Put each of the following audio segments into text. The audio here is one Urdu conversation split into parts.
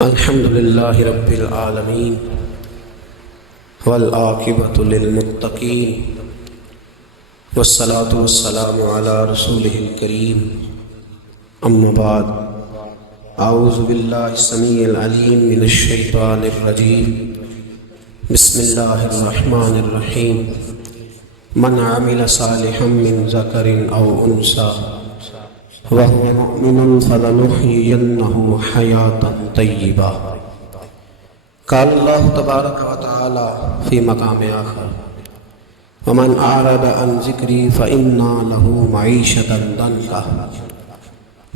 الحمد لله رب العالمين والعاقبة للمتقين والصلاة والسلام على رسوله الكريم أما بعد أعوذ بالله السميع العليم من الشيطان الرجيم بسم الله الرحمن الرحيم من عمل صالحا من ذكر أو أنثى وهو مؤمن فلنحيينه حياة طيبة قال الله تبارك وتعالى في مقام آخر ومن أعرض عن ذكري فإن له معيشة ضنكا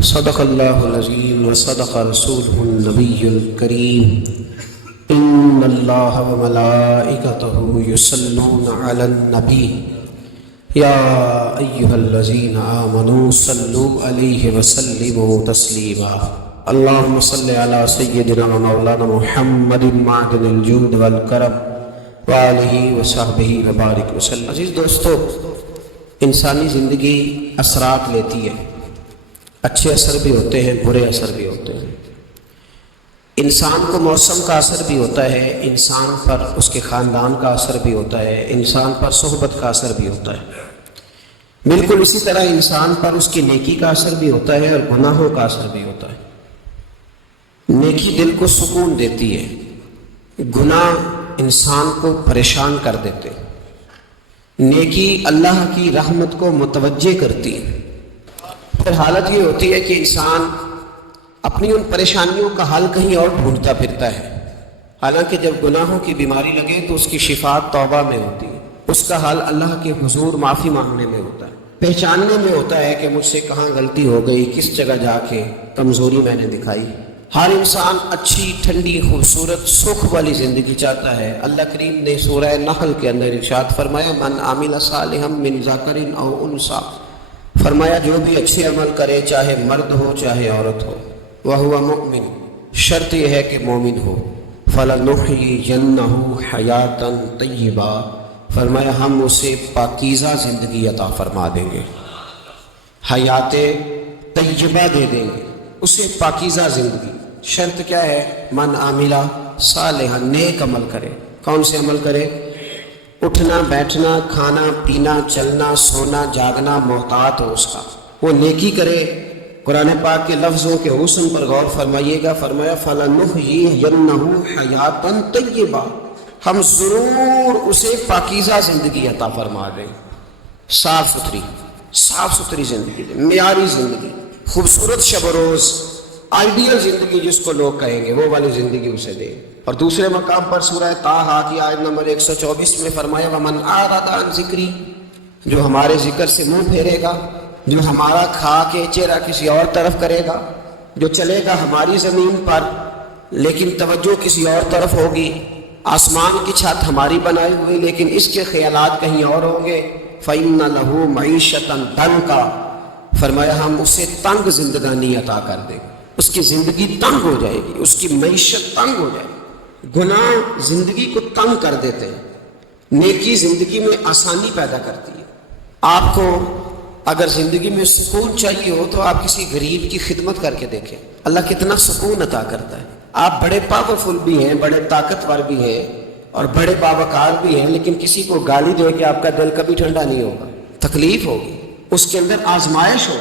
صدق الله العظيم وصدق رسوله النبي الكريم إن الله وملائكته يصلون على النبي یا ایہا الذین آمنوا صلوا علیہ وسلموا تسلیما اللہم صلی علی سیدنا و مولانا محمد معدن الجود والکرم وآلہ وصحبہ وبارک وسلم۔ عزیز دوستو، انسانی زندگی اثرات لیتی ہے، اچھے اثر بھی ہوتے ہیں، برے اثر بھی ہوتے ہیں۔ انسان کو موسم کا اثر بھی ہوتا ہے، انسان پر اس کے خاندان کا اثر بھی ہوتا ہے، انسان پر صحبت کا اثر بھی ہوتا ہے۔ بالکل اسی طرح انسان پر اس کی نیکی کا اثر بھی ہوتا ہے اور گناہوں کا اثر بھی ہوتا ہے۔ نیکی دل کو سکون دیتی ہے، گناہ انسان کو پریشان کر دیتے ہیں۔ نیکی اللہ کی رحمت کو متوجہ کرتی ہے۔ پھر حالت یہ ہوتی ہے کہ انسان اپنی ان پریشانیوں کا حل کہیں اور ڈھونڈتا پھرتا ہے، حالانکہ جب گناہوں کی بیماری لگے تو اس کی شفا توبہ میں ہوتی ہے، اس کا حل اللہ کے حضور معافی مانگنے میں ہوتا ہے، پہچاننے میں ہوتا ہے کہ مجھ سے کہاں غلطی ہو گئی، کس جگہ جا کے کمزوری میں نے دکھائی۔ ہر انسان اچھی، ٹھنڈی، خوبصورت، سکھ والی زندگی چاہتا ہے۔ اللہ کریم نے سورہ نحل کے اندر ارشاد فرمایا من عمل صالحا من ذکر او انثی، فرمایا جو بھی اچھے عمل کرے، چاہے مرد ہو چاہے عورت ہو، وَهُوَ مُؤْمِنٌ، شرط یہ ہے کہ مومن ہو، فَلَنُحْيِيَنَّهُ حَيَاةً طَيِّبَةً، فرمایا ہم اسے پاکیزہ زندگی عطا فرما دیں گے، حیات طیبہ دے دیں گے اسے، پاکیزہ زندگی۔ شرط کیا ہے؟ من عامل صالحا، نیک عمل کرے۔ کون سے عمل کرے؟ اٹھنا بیٹھنا، کھانا پینا، چلنا سونا جاگنا محتاط ہو اس کا، وہ نیکی کرے۔ قرآن پاک کے لفظوں کے حسن پر غور فرمائیے گا، فرمایا فَلَنُحْيِيَنَّهُ حَيَاةً طَيِّبَةً، ہم ضرور اسے پاکیزہ زندگی عطا فرما دیں، صاف ستھری زندگی دیں، معیاری زندگی، خوبصورت شب و روز، آئیڈیل زندگی جس کو لوگ کہیں گے، وہ والی زندگی اسے دیں۔ اور دوسرے مقام پر سورہ طٰہٰ کی آیت نمبر 124 میں فرمایا وَمَنْ أَعْرَضَ عَنْ ذِكْرِي، جو ہمارے ذکر سے منہ پھیرے گا، جو ہمارا کھا کے چہرہ کسی اور طرف کرے گا، جو چلے گا ہماری زمین پر لیکن توجہ کسی اور طرف ہوگی، آسمان کی چھت ہماری بنائی ہوئی لیکن اس کے خیالات کہیں اور ہوں گے، فَإِنَّ لَهُ مَعِيشَةً ضَنْكًا، فرمایا ہم اسے تنگ زندگانی عطا کر دیں گے، اس کی زندگی تنگ ہو جائے گی، اس کی معیشت تنگ ہو جائے گی۔ گناہ زندگی کو تنگ کر دیتے ہیں، نیکی زندگی میں آسانی پیدا کرتی ہے۔ آپ کو اگر زندگی میں سکون چاہیے ہو تو آپ کسی غریب کی خدمت کر کے دیکھیں، اللہ کتنا سکون عطا کرتا ہے۔ آپ بڑے پاورفل بھی ہیں، بڑے طاقتور بھی ہیں اور بڑے باوقار بھی ہیں، لیکن کسی کو گالی دے کے آپ کا دل کبھی ٹھنڈا نہیں ہوگا، تکلیف ہوگی، اس کے اندر آزمائش ہو۔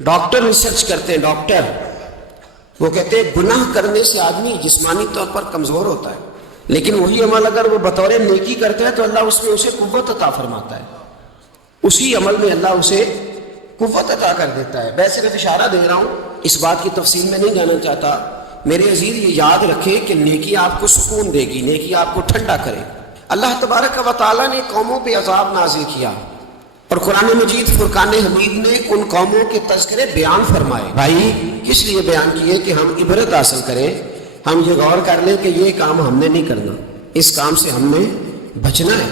ڈاکٹر ریسرچ کرتے ہیں، ڈاکٹر وہ کہتے ہیں گناہ کرنے سے آدمی جسمانی طور پر کمزور ہوتا ہے، لیکن وہی عمل اگر وہ بطور نیکی کرتا ہے تو اللہ اس میں اسے قوت عطا فرماتا ہے، اسی عمل میں اللہ اسے قوت عطا کر دیتا ہے۔ ویسے میں اشارہ دے رہا ہوں، اس بات کی تفصیل میں نہیں جانا چاہتا۔ میرے عزیز یہ یاد رکھیں کہ نیکی آپ کو سکون دے گی، نیکی آپ کو ٹھنڈا کرے۔ اللہ تبارک و تعالیٰ نے قوموں پہ عذاب نازل کیا اور قرآن مجید فرقان حمید نے ان قوموں کے تذکرے بیان فرمائے۔ بھائی کس لیے بیان کیے؟ کہ ہم عبرت حاصل کریں، ہم یہ غور کر لیں کہ یہ کام ہم نے نہیں کرنا، اس کام سے ہم نے بچنا ہے،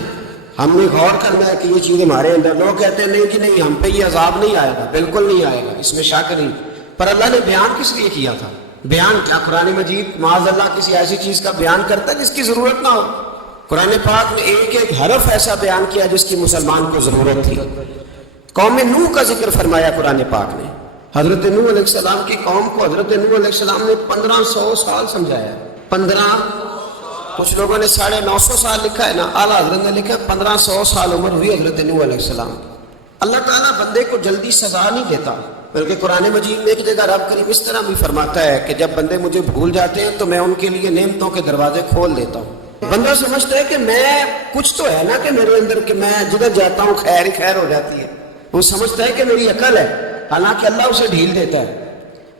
ہم نے غور کرنا ہے کہ یہ چیز ہمارے اندر۔ لوگ کہتے ہیں نہیں جی نہیں، ہم پہ یہ عذاب نہیں آئے گا، بالکل نہیں آئے گا، اس میں شک نہیں۔ پر اللہ نے بیان کس لیے کیا تھا؟ بیان کیا قرآن مجید معاذ اللہ کسی ایسی چیز کا بیان کرتا ہے جس کی ضرورت نہ ہو؟ قرآن پاک نے ایک ایک حرف ایسا بیان کیا جس کی مسلمان کو ضرورت تھی۔ قوم نوح کا ذکر فرمایا قرآن پاک نے، حضرت نوح علیہ السلام کی قوم کو حضرت نوح علیہ السلام نے 1500 سال سمجھایا. 15، کچھ لوگوں نے 950 سال لکھا ہے نا، اعلیٰ حضرت نے لکھا 1500 سال عمر ہوئی حضرت نوح علیہ السلام. اللہ تعالیٰ بندے کو جلدی سزا نہیں دیتا، بلکہ قرآن مجید میں ایک جگہ رب کریم اس طرح بھی فرماتا ہے کہ جب بندے مجھے بھول جاتے ہیں تو میں ان کے لیے نعمتوں کے دروازے کھول دیتا ہوں. بندہ سمجھتا ہے کہ میں کچھ تو ہے نا کہ میرے اندر، کہ میں جدھر جاتا ہوں خیر ہی خیر ہو جاتی ہے. وہ سمجھتا ہے کہ میری عقل ہے، حالانکہ اللہ اسے ڈھیل دیتا ہے.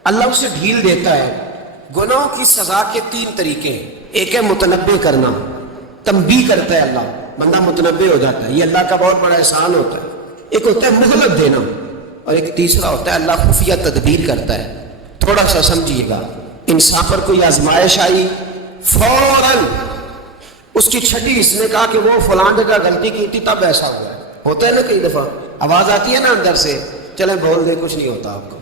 اللہ اسے ڈھیل دیتا ہے. گناہوں کی سزا کے 3 طریقے ہیں. ایک ہے متنبع کرنا، تنبیہ کرتا ہے اللہ، بندہ متنبع ہو جاتا ہے، یہ اللہ کا بہت بڑا احسان ہوتا ہے. ایک ہوتا ہے مہلت دینا، اور ایک تیسرا ہوتا ہے اللہ خفیہ تدبیر کرتا ہے. تھوڑا سا سمجھیے گا، انسان پر کوئی آزمائش آئی، فوراً اس کی چھٹی اس نے کہا کہ وہ فلاں جگہ غلطی کی تھی تب ایسا ہوا ہے. ہوتا ہے نا کئی دفعہ آواز آتی ہے نا اندر سے، چلیں بول دیں کچھ نہیں ہوتا آپ کو.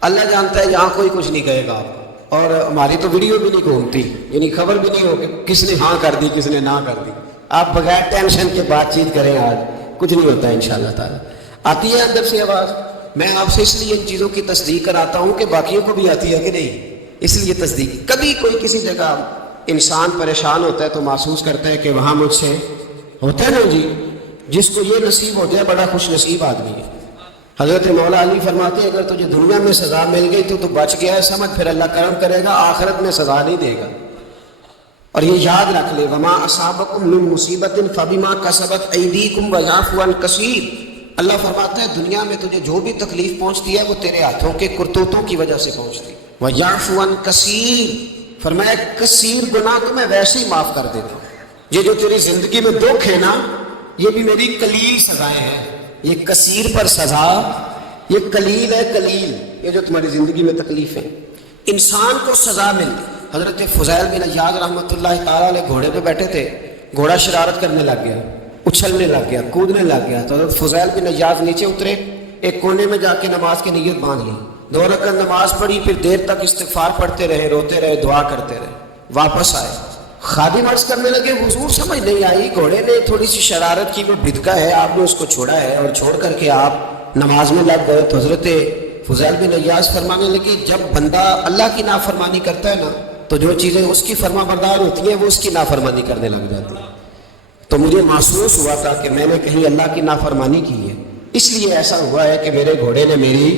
اللہ جانتا ہے یہاں کوئی کچھ نہیں کہے گا آپ کو. اور ہماری تو ویڈیو بھی نہیں گھومتی، یعنی خبر بھی نہیں ہوگی کس نے ہاں کر دی کس نے نہ کر دی. آپ بغیر ٹینشن کے بات چیت کریں، آج کچھ نہیں ہوتا ہے انشاءاللہ تعالی. آتی ہے اندر سے آواز. میں آپ سے اس لیے ان چیزوں کی تصدیق کراتا ہوں کہ باقیوں کو بھی آتی ہے کہ نہیں، اس لیے تصدیق. کبھی کوئی کسی جگہ انسان پریشان ہوتا ہے تو محسوس کرتا ہے کہ وہاں مجھ سے ہوتا ہے نا جی، جس کو یہ نصیب ہو جائے بڑا خوش نصیب آدمی ہے. حضرت مولا علی فرماتے ہیں اگر تجھے دنیا میں سزا مل گئی تو بچ گیا ہے سمجھ، پھر اللہ کرم کرے گا، آخرت میں سزا نہیں دے گا. اور یہ یاد رکھ لے، وما اصابکم من مصیبت فبما کسبت ایدیکم ویعفو عن کثیر. اللہ فرماتا ہے دنیا میں تجھے جو بھی تکلیف پہنچتی ہے وہ تیرے ہاتھوں کے کرتوتوں کی وجہ سے پہنچتی. ویعفو عن کثیر، فرمایا کثیر گناہ تو میں ویسے ہی معاف کر دیتا ہوں. یہ جو تیری زندگی میں دکھ ہے نا، یہ بھی میری قلیل سزائیں ہیں. یہ کثیر پر سزا، یہ قلیل ہے، قلیل یہ جو تمہاری زندگی میں تکلیف ہے. انسان کو سزا ملتی. حضرت فضیل بن عیاض رحمۃ اللہ تعالیٰ علیہ گھوڑے پہ بیٹھے تھے، گھوڑا شرارت کرنے لگ گیا، اچھلنے لگ گیا، کودنے لگ گیا. تو حضرت فضیل بن عیاض نیچے اترے، ایک کونے میں جا کے نماز کی نیت باندھ لی، 2 رکعت نماز پڑھی، پھر دیر تک استغفار پڑھتے رہے، روتے رہے، دعا کرتے رہے. واپس آئے، خادم عرض کرنے لگے حضور سمجھ نہیں آئی، گھوڑے نے تھوڑی سی شرارت کی، وہ بدکا ہے، آپ نے اس کو چھوڑا ہے اور چھوڑ کر کے آپ نماز میں لگ گئے. تو حضرت فضیل بن عیاض فرمانے لگے جب بندہ اللہ کی نافرمانی کرتا ہے نا تو جو چیزیں اس کی فرما بردار ہوتی ہیں وہ اس کی نافرمانی کرنے لگ جاتی ہیں. تو مجھے محسوس ہوا تھا کہ میں نے کہیں اللہ کی نافرمانی کی ہے، اس لیے ایسا ہوا ہے کہ میرے گھوڑے نے میری،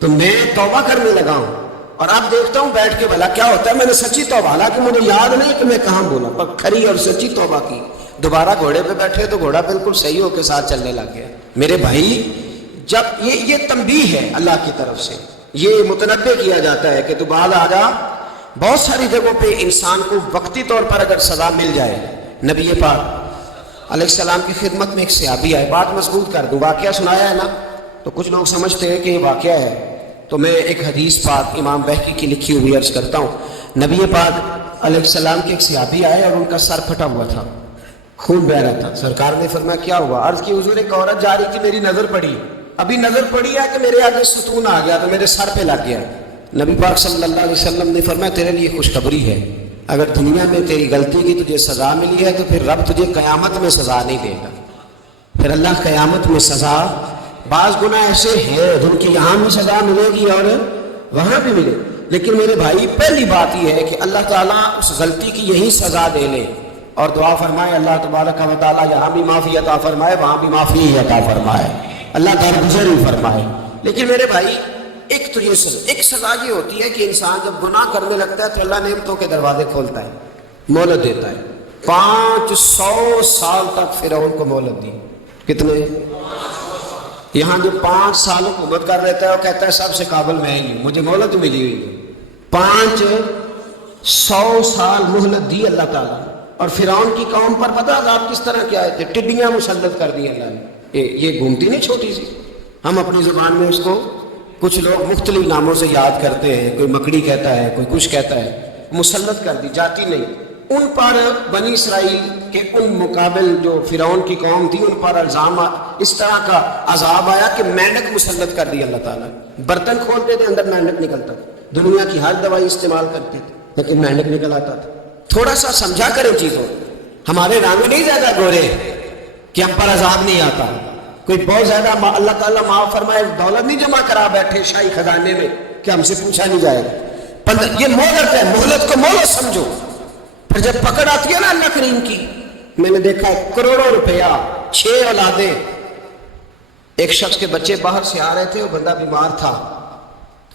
تو میں توبہ کرنے لگا ہوں. اور اب دیکھتا ہوں بیٹھ کے بھلا کیا ہوتا ہے. میں نے سچی توبہ، حالانکہ مجھے یاد نہیں کہ میں کہاں بولا، پر کھری اور سچی توبہ کی. دوبارہ گھوڑے پہ بیٹھے تو گھوڑا بالکل صحیح ہو کے ساتھ چلنے لگ گیا. میرے بھائی جب یہ تنبیہ ہے اللہ کی طرف سے، یہ متنبع کیا جاتا ہے کہ تو بعد آ جا. بہت ساری جگہوں پہ انسان کو وقتی طور پر اگر سزا مل جائے، نبی پاک علیہ السلام کی خدمت میں ایک صحابی آئے، بات مضبوط کر دوں، واقعہ سنایا ہے نا تو کچھ لوگ سمجھتے ہیں کہ یہ واقعہ ہے، تو میں ایک حدیث پاک امام بہقی کی لکھی ہوئی عرض کرتا ہوں. نبی پاک علیہ السلام کے ایک صحابی آئے اور ان کا سر پھٹا ہوا تھا، خون بہ رہا تھا. سرکار نے فرمایا کیا ہوا؟ عرض کی حضور ایک عورت جا رہی تھی، میری نظر پڑی، ابھی نظر پڑی ہے کہ میرے آگے ستون آ گیا تو میرے سر پہ لگ گیا. نبی پاک صلی اللہ علیہ وسلم نے فرمایا تیرے لیے خوشخبری ہے، اگر دنیا میں تیری غلطی کی تجھے سزا ملی ہے تو پھر رب تجھے قیامت میں سزا نہیں دے گا. پھر اللہ قیامت میں سزا، بعض گناہ ایسے ہیں جن کی یہاں بھی سزا ملے گی اور وہاں بھی ملے، لیکن میرے بھائی پہلی بات یہ ہے کہ اللہ تعالیٰ اس غلطی کی یہی سزا دے لے اور دعا فرمائے اللہ تبارک و تعالیٰ یہاں بھی معافی عطا فرمائے، وہاں بھی معافی عطا فرمائے، اللہ درگزر ہی فرمائے. لیکن میرے بھائی ایک تو یہ سزا یہ ہوتی ہے کہ انسان جب گناہ کرنے لگتا ہے تو اللہ نعمتوں کے دروازے کھولتا ہے، مہلت دیتا ہے. 500 سال تک فرعون کو مہلت دی. کتنے؟ یہاں جو 5 سال حکومت کر رہتا ہے وہ کہتا ہے سب سے قابل میں ہی ہوں، مجھے مہلت ملی ہوئی ہے. 500 سال مہلت دی اللہ تعالیٰ. اور فرعون کی قوم پر پتہ عذاب کس طرح کیا ہے؟ ٹڈیاں مسلط کر دی اللہ نے. یہ گھومتی نہیں چھوٹی سی، ہم اپنی زبان میں اس کو کچھ لوگ مختلف ناموں سے یاد کرتے ہیں، کوئی مکڑی کہتا ہے، کوئی کچھ کہتا ہے. مسلط کر دی، جاتی نہیں. ان پر بنی اسرائیل کے ان مقابل جو فرعون کی قوم تھی ان پر الزام اس طرح کا عذاب آیا کہ مینڈک مسلط کر دی اللہ تعالیٰ. برتن کھولتے تھے اندر مینڈک نکلتا تھا، دنیا کی ہر دوائی استعمال کرتے تھے لیکن مینڈک نکل آتا تھا. تھوڑا سا سمجھا کریں چیزوں. ہمارے رنگ نہیں زیادہ گورے کہ ہم پر عذاب نہیں آتا. کوئی بہت زیادہ اللہ تعالیٰ معاف فرمائے دولت نہیں جمع کرا بیٹھے شاہی خزانے میں کہ ہم سے پوچھا نہیں جائے گا. یہ مہلت ہے, مہلت کو مہلت سمجھو. پھر جب پکڑ آتی ہے نا اللہ کریم کی, میں نے دیکھا کروڑوں روپیہ 6 اولادیں. ایک شخص کے بچے باہر سے آ رہے تھے, وہ بندہ بیمار تھا.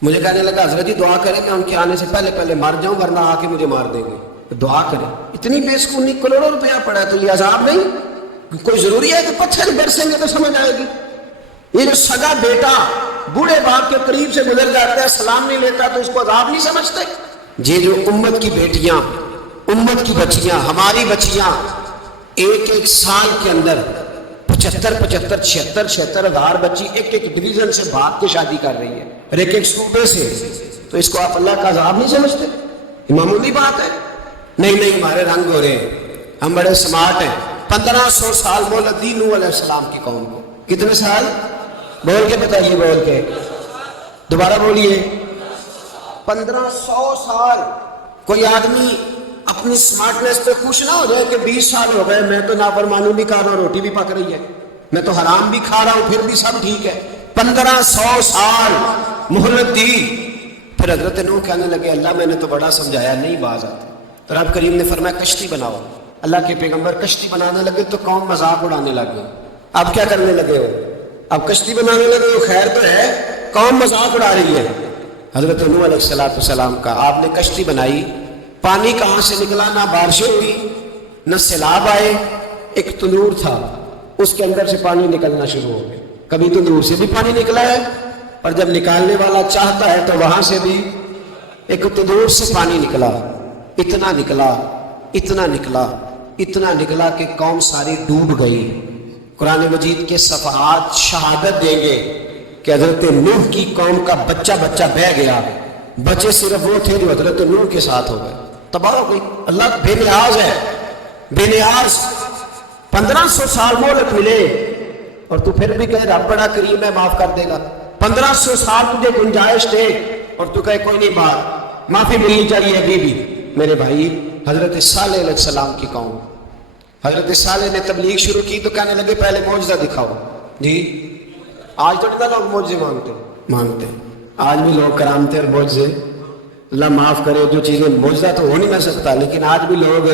مجھے کہنے لگا حضرت جی دعا کریں کہ ان کے آنے سے پہلے مر جاؤں ورنہ آ کے مجھے مار دیں گے. دعا کریں. اتنی بے سکونی, کروڑوں روپیہ پڑا ہے تو یہ عذاب نہیں؟ کوئی ضروری ہے کہ پتھر برسیں گے تو سمجھ آئے گی؟ یہ جو سگا بیٹا بوڑھے باپ کے قریب سے گزر جاتا ہے, سلام نہیں لیتا تو اس کو عذاب نہیں سمجھتے؟ یہ جو امت کی بیٹیاں, امت کی بچیاں, ہماری بچیاں ایک سال کے اندر 75,000 ہزار بچی ایک ڈویژن سے بھاگ کے شادی کر رہی ہے, اور ایک صوبے سے. تو اس کو آپ اللہ کا عذاب نہیں سمجھتے؟ یہ معمولی بات ہے. نہیں ہمارے رنگ ہو رہے ہیں, ہم بڑے سمارٹ ہیں. 1500 سال مہلت دی نوح علیہ السلام کی قوم کو. کتنے سال؟ بول کے بتائیے, بول کے دوبارہ بولیے. 1500 سال. کوئی آدمی اپنی سمارٹنس پہ خوش نہ ہو جائے کہ 20 سال ہو گئے, میں تو نافرمانی بھی کر رہا ہوں, روٹی بھی پک رہی ہے, میں تو حرام بھی کھا رہا ہوں, پھر بھی سب ٹھیک ہے. 1500 سال مہلت دی. پھر حضرت نوح کہنے لگے اللہ میں نے تو بڑا سمجھایا, نہیں باز آتے. تو رب کریم نے فرمایا کشتی بناؤ. اللہ کے پیغمبر کشتی بنانے لگے تو قوم مذاق اڑانے لگے. اب کیا کرنے لگے ہو؟ اب کشتی بنانے لگے ہو, خیر تو ہے, قوم مذاق اڑا رہی ہے. حضرت نوح علیہ السلام کا آپ نے کشتی بنائی, پانی کہاں سے نکلا؟ نہ بارشیں ہوئی نہ سیلاب آئے. ایک تنور تھا, اس کے اندر سے پانی نکلنا شروع ہو گیا. کبھی تنور سے بھی پانی نکلا ہے, اور جب نکالنے والا چاہتا ہے تو وہاں سے بھی ایک تنور سے پانی نکلا. اتنا نکلا, اتنا نکلا, اتنا نکلا کہ قوم ساری ڈوب گئی. قرآن مجید کے صفحات شہادت دیں گے کہ حضرت نوح کی قوم کا بچہ بہ گیا. بچے صرف وہ تھے جو حضرت نوح کے ساتھ ہو گئے, تباہ ہو گئی. اللہ بے نیاز ہے, بے نیاز. 1500 سال مہلت ملے اور تو پھر بھی کہے رب بڑا کریم ہے, معاف کر دے گا. 1500 سال تجھے گنجائش دے اور تو کہے کوئی نہیں, بات معافی ملنی چاہیے ابھی بھی. میرے بھائی, حضرت صالح علیہ السلام کی قوم, حضرت صالح نے تبلیغ شروع کی تو کہنے لگے پہلے معجزہ دکھاؤ. جی آج تو اتنا لوگ معجزے مانگتے ہیں. آج بھی لوگ کرامتے اور معجزے, اللہ معاف کرے, جو چیزیں معجزہ تو ہو نہیں نہ سکتا, لیکن آج بھی لوگ,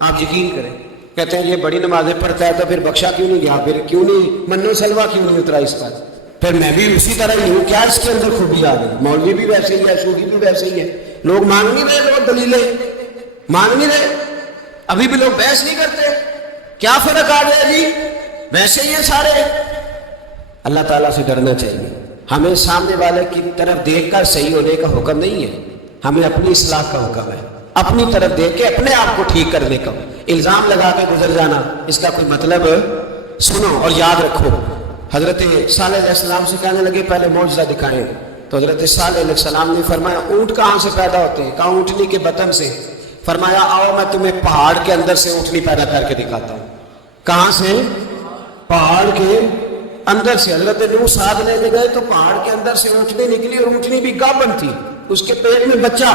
آپ یقین کریں, کہتے ہیں یہ بڑی نمازیں پڑھتا ہے تو پھر بخشا کیوں نہیں گیا, پھر کیوں نہیں منو سلوا کیوں نہیں اترا اس کا, پھر میں بھی اسی طرح ہی ہوں, کیا اس کے اندر خوبی آ گئی؟ مولوی بھی ویسے ہی ہے, صوفی بھی ویسے ہی ہے. لوگ مانگ نہیں رہے, لوگ دلیلیں مانگ نہیں رہے, ابھی بھی لوگ بحث نہیں کرتے. کیا فرق آ گیا جی, ویسے ہی ہیں سارے. اللہ تعالیٰ سے ڈرنا چاہیے. ہمیں سامنے والے کی طرف دیکھ کر صحیح ہونے کا حکم نہیں ہے, ہمیں اپنی اصلاح کا حکم ہے. اپنی طرف دیکھ کے اپنے آپ کو ٹھیک کرنے کا. الزام لگا کے گزر جانا, اس کا کوئی مطلب سنو اور یاد رکھو. حضرت صالح علیہ السلام سے کہنے لگے پہلے معجزہ دکھائیں. تو حضرت صالح علیہ السلام نے فرمایا اونٹ کہاں سے پیدا ہوتے ہیں؟ کہا اونٹنی کے بطن سے. فرمایا آؤ میں تمہیں پہاڑ کے اندر سے اونٹنی پیدا کر کے دکھاتا ہوں. کہاں سے؟ پہاڑ کے اندر سے. حضرت نوح ساتھ لینے گئے تو پہاڑ کے اندر سے اونٹنی نکلی, اور اونٹنی بھی گابن تھی, اس کے پیٹ میں بچہ,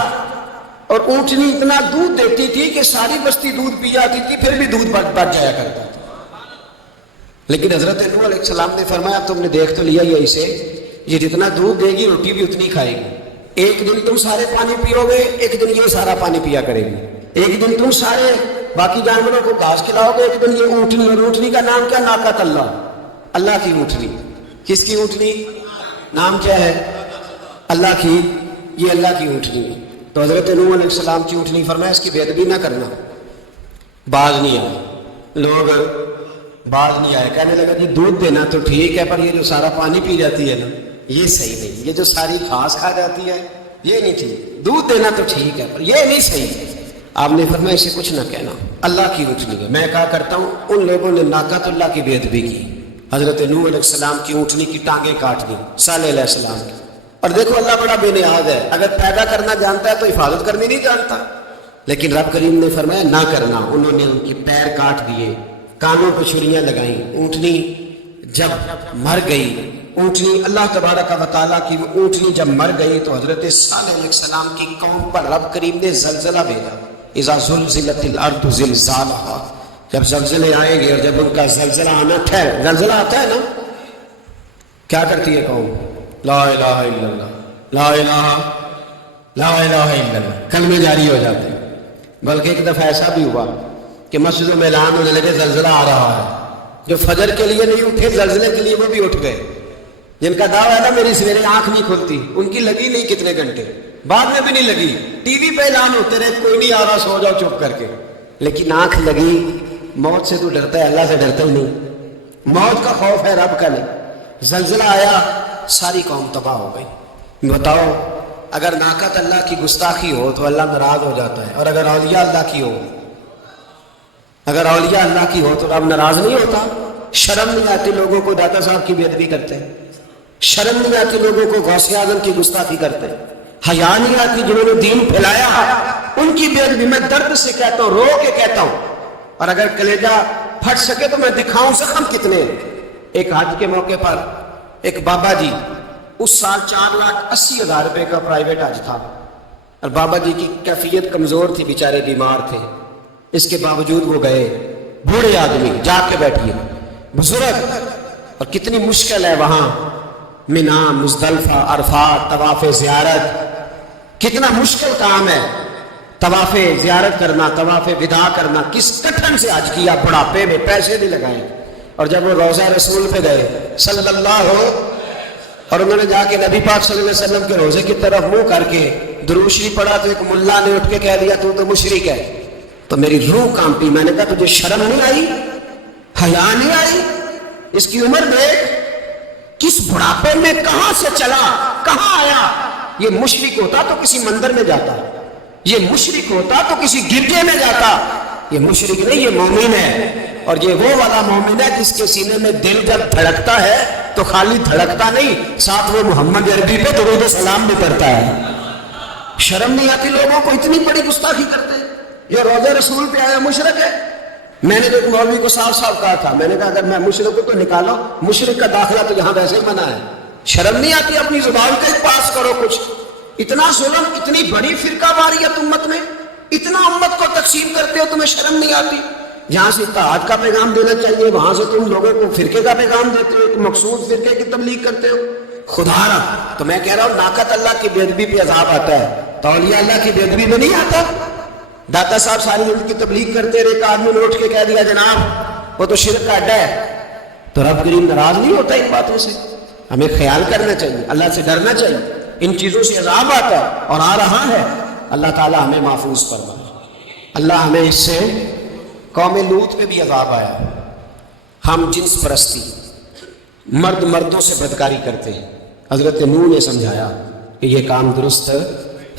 اور اونٹنی اتنا دودھ دیتی تھی کہ ساری بستی دودھ پی جاتی تھی, پھر بھی دودھ بچ جایا کرتا تھا. لیکن حضرت نوح علیہ السلام نے فرمایا تم نے دیکھ تو لیا یہ اسے, یہ جتنا دودھ دے گی روٹی بھی اتنی کھائے گی. ایک دن تم سارے پانی پیو گے, ایک دن یہ سارا پانی پیا کرے گی. ایک دن تم سارے باقی جانوروں کو گھاس کھلاؤ گے, ایک دن یہ اونٹنی. اور اونٹنی کا نام کیا؟ ناقۃ اللہ, اللہ کی اونٹنی. کس کی اونٹنی؟ نام کیا ہے؟ اللہ کی. یہ اللہ کی اونٹنی ہے. تو حضرت نوح علیہ السلام کی اونٹنی فرمایا اس کی بے ادبی نہ کرنا. باز نہیں آئے, لوگ باز نہیں آئے. کہنے لگا جی دودھ دینا تو ٹھیک ہے, پر یہ جو سارا پانی پی جاتی ہے نا یہ صحیح نہیں. یہ جو ساری گھاس کھا جاتی ہے یہ نہیں ٹھیک. دودھ دینا تو ٹھیک ہے پر یہ نہیں صحیح. آپ نے فرمایا اسے کچھ نہ کہنا, اللہ کی اونٹنی ہے. میں کہا کرتا ہوں ان لوگوں نے ناقۃ اللہ کی بے ادبی کی. حضرت نوح علیہ السلام کی اونٹنی کی ٹانگیں کاٹ دی, صالح علیہ السلام کی. اور دیکھو اللہ بڑا بے نیاز ہے, اگر پیدا کرنا جانتا ہے تو حفاظت کرنی نہیں جانتا. لیکن رب کریم نے فرمایا نہ کرنا. انہوں نے ان کے پیر کاٹ دیے, کانوں پہ چھریاں لگائیں. اونٹنی جب مر گئی, اونٹنی اللہ تبارک و تعالیٰ کی اونٹنی جب مر گئی تو حضرت صالح علیہ السلام کی قوم پر رب کریم نے زلزلہ بھیجا. اذا زلزلت الارض زلزالها, جب زلزلے آئیں گے اور جب ان کا زلزلہ آنا زلزلہ آتا ہے نا، کیا کرتی ہے قوم؟ لا الہ الا اللہ، لا الہ الا اللہ، کلمے جاری ہو جاتے ہیں۔ بلکہ ایک دفعہ ایسا بھی ہوا کہ مسجدوں میں اعلان ہونے لگے زلزلہ آ رہا ہے۔ جو فجر کے لیے نہیں اٹھے زلزلے کے لیے وہ بھی اٹھ گئے، جن کا دعویٰ ہے نا میری سویرے آنکھ نہیں کھلتی، ان کی لگی نہیں کتنے گھنٹے، بعد میں بھی نہیں لگی، ٹی وی پہ اعلان ہوتے رہے کوئی نہیں آ رہا، سو جاؤ چپ کر کے، لیکن آنکھ لگی۔ موت سے تو ڈرتا ہے، اللہ سے ڈرتا ہی نہیں، موت کا خوف ہے رب کا نہیں۔ زلزلہ آیا، ساری قوم تباہ ہو گئی۔ بتاؤ اگر ناقت اللہ کی گستاخی ہو تو اللہ ناراض ہو جاتا ہے، اور اگر اولیاء اللہ کی ہو، اگر اولیاء اللہ کی ہو تو رب ناراض نہیں ہوتا؟ شرم نہیں آتی لوگوں کو داتا صاحب کی بے ادبی کرتے ہیں، شرم نہیں آتی لوگوں کو غوث اعظم کی گستاخی کرتے ہیں، حیا نہیں آتی جنہوں نے دین پھیلایا ان کی بے ادبی؟ میں درد سے کہتا ہوں، رو کے کہتا ہوں، اور اگر کلیجہ پھٹ سکے تو میں دکھاؤں زخم کتنے۔ ایک حج کے موقع پر ایک بابا جی، اس سال 4,80,000 روپے کا پرائیویٹ حج تھا، اور بابا جی کی کیفیت کمزور تھی، بیچارے بیمار تھے، اس کے باوجود وہ گئے۔ بوڑھے آدمی، جا کے بیٹھیے، بزرگ، اور کتنی مشکل ہے وہاں مینا، مزدلفہ، عرفات، طواف زیارت، کتنا مشکل کام ہے طواف زیارت کرنا، طواف وداع کرنا۔ کس کٹھن سے حج کیا، بڑھاپے میں پیسے بھی لگائے، اور جب وہ روضہ رسول پہ گئے صلی اللہ اور انہوں نے جا کے نبی پاک صلی اللہ علیہ وسلم کے روزے کی طرف منہ کر کے درود شریف پڑھا تو ایک ملا نے اٹھ کے کہہ دیا تو مشرک ہے۔ تو میری روح کانپی، میں نے کہا تجھے شرم نہیں آئی، حیا نہیں آئی؟ اس کی عمر دیکھ، کس بڑھاپے میں کہاں سے چلا، کہاں آیا۔ یہ مشرک ہوتا تو کسی مندر میں جاتا، یہ مشرک ہوتا تو کسی گرجے میں جاتا، یہ مشرک نہیں، یہ مومن ہے، اور یہ وہ والا مومن ہے جس کے سینے میں دل جب دھڑکتا ہے تو خالی دھڑکتا نہیں، ساتھ وہ محمد عربی پہ درود و سلام بھی کرتا ہے۔ شرم نہیں آتی لوگوں کو؟ اتنی بڑی گستاخی کرتے ہیں۔ یہ روضہ رسول پہ آیا مشرک ہے۔ میں نے ایک مولوی کو صاف صاف کہا تھا، میں نے کہا اگر میں مشرک ہوں تو نکالو، مشرک کا داخلہ تو یہاں ویسے ہی منع ہے۔ شرم نہیں آتی؟ اپنی زبان کا ہی پاس کرو کچھ۔ اتنا ظلم، اتنی بڑی فرقہ واریت امت میں، اتنا امت کو تقسیم کرتے ہو، تمہیں شرم نہیں آتی؟ جہاں سے اتحاد کا پیغام دینا چاہیے وہاں سے تم لوگوں کو فرقے کا پیغام دیتے ہو، ایک مخصوص فرقے کی تبلیغ کرتے ہو۔ خدا را، تو میں کہہ رہا ہوں ناقت اللہ کی بے ادبی پہ عذاب آتا ہے، تو اولیاء اللہ کی بے ادبی میں نہیں آتا؟ داتا صاحب ساری ان کی تبلیغ کرتے رہے، ایک آدمی نے اٹھ کے کہہ دیا جناب وہ تو شرک کا اڈا ہے، تو رب کریم ناراض نہیں ہوتا ان باتوں سے؟ ہمیں خیال کرنا چاہیے، اللہ سے ڈرنا چاہیے، ان چیزوں سے عذاب آتا ہے اور آ رہا ہے، اللہ تعالیٰ ہمیں محفوظ فرمائے۔ اللہ ہمیں اس سے، قوم لوط پہ بھی عذاب آیا، ہم جنس پرستی، مرد مردوں سے بدکاری کرتے ہیں۔ حضرت نوح نے سمجھایا کہ یہ کام درست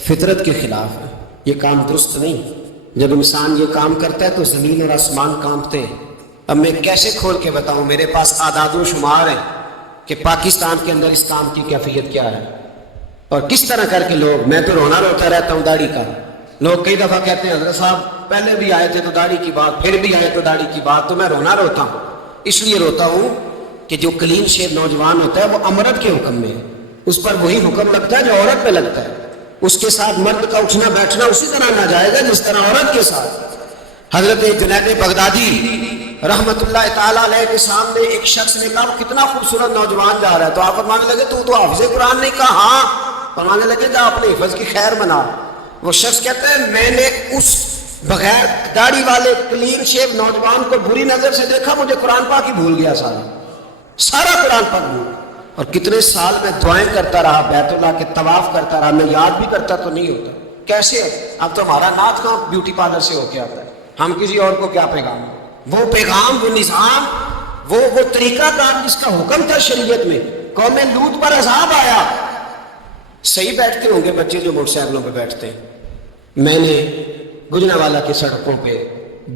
فطرت کے خلاف ہے، یہ کام درست نہیں۔ جب انسان یہ کام کرتا ہے تو زمین اور آسمان کانپتے ہیں۔ اب میں کیسے کھول کے بتاؤں، میرے پاس اعداد و شمار ہیں کہ پاکستان کے اندر اس کام کی کیفیت کیا ہے، اور کس طرح کر کے لوگ، میں تو رونا روتا رہتا ہوں داڑھی کا۔ لوگ کئی دفعہ کہتے ہیں حضرت صاحب پہلے بھی آئے تھے تو داڑھی کی بات، پھر بھی آئے تو داڑھی کی بات، تو میں رونا روتا ہوں۔ اس لیے روتا ہوں کہ جو کلین شیو نوجوان ہوتا ہے وہ امرت کے حکم میں ہے، اس پر وہی حکم لگتا ہے جو عورت پہ لگتا ہے، اس کے ساتھ مرد کا اٹھنا بیٹھنا اسی طرح نہ جائے گا جس طرح عورت کے ساتھ۔ حضرت جنید بغدادی رحمت اللہ تعالیٰ علیہ کے سامنے ایک شخص نے کہا کتنا خوبصورت نوجوان جا رہا ہے، تو آپ فرمانے لگے تو حافظ قرآن نہیں؟ کہا ہاں۔ فرمانے لگے جا اپنے حفظ کی خیر بنا۔ وہ شخص کہتا ہے میں نے اس بغیر داڑھی والے کلین شیو نوجوان کو بری نظر سے دیکھا، مجھے قرآن پاک ہی بھول گیا، سارا قرآن پاک بھول گیا، اور کتنے سال میں دعائیں کرتا رہا، بیت اللہ کے طواف کرتا رہا، میں یاد بھی کرتا تو نہیں ہوتا۔ کیسے؟ اب تو ہمارا نعت کہاں بیوٹی پارلر سے ہو کے آتا ہے، ہم کسی اور کو کیا پیغام، وہ پیغام، وہ نظام، وہ طریقہ کار جس کا حکم تھا شریعت میں۔ قوم لوط پر عذاب آیا۔ صحیح بیٹھتے ہوں گے بچے جو موٹر سائیکلوں پہ بیٹھتے ہیں، میں نے گجرانوالہ کی سڑکوں پہ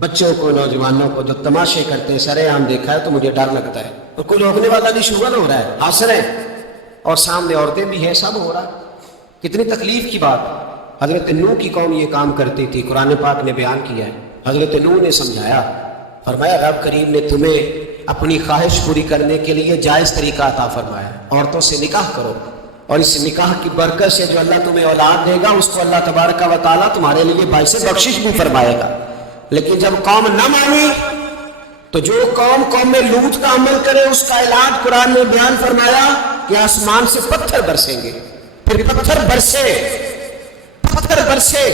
بچوں کو، نوجوانوں کو جو تماشے کرتے ہیں سر عام دیکھا ہے تو مجھے ڈر لگتا ہے، اور کوئی روکنے والا نہیں، شغل ہو رہا ہے، ہنس رہے ہیں، اور سامنے عورتیں بھی ہیں، سب ہو رہا ہے۔ کتنی تکلیف کی بات۔ حضرت نوح کی قوم یہ کام کرتی تھی، قرآن پاک نے بیان کیا ہے۔ حضرت نوح نے سمجھایا، فرمایا رب کریم نے تمہیں اپنی خواہش پوری کرنے کے لیے جائز طریقہ عطا فرمایا، عورتوں سے نکاح کرو، اور اس نکاح کی برکت سے جو اللہ تمہیں اولاد دے گا اس کو اللہ تبارک و تعالیٰ تمہارے لیے باعث بخشش بھی فرمائے گا۔ لیکن جب قوم نہ مانی تو جو قوم میں لوط کا عمل کرے اس کا علاج قرآن نے بیان فرمایا کہ آسمان سے پتھر برسیں گے. پھر پتھر برسے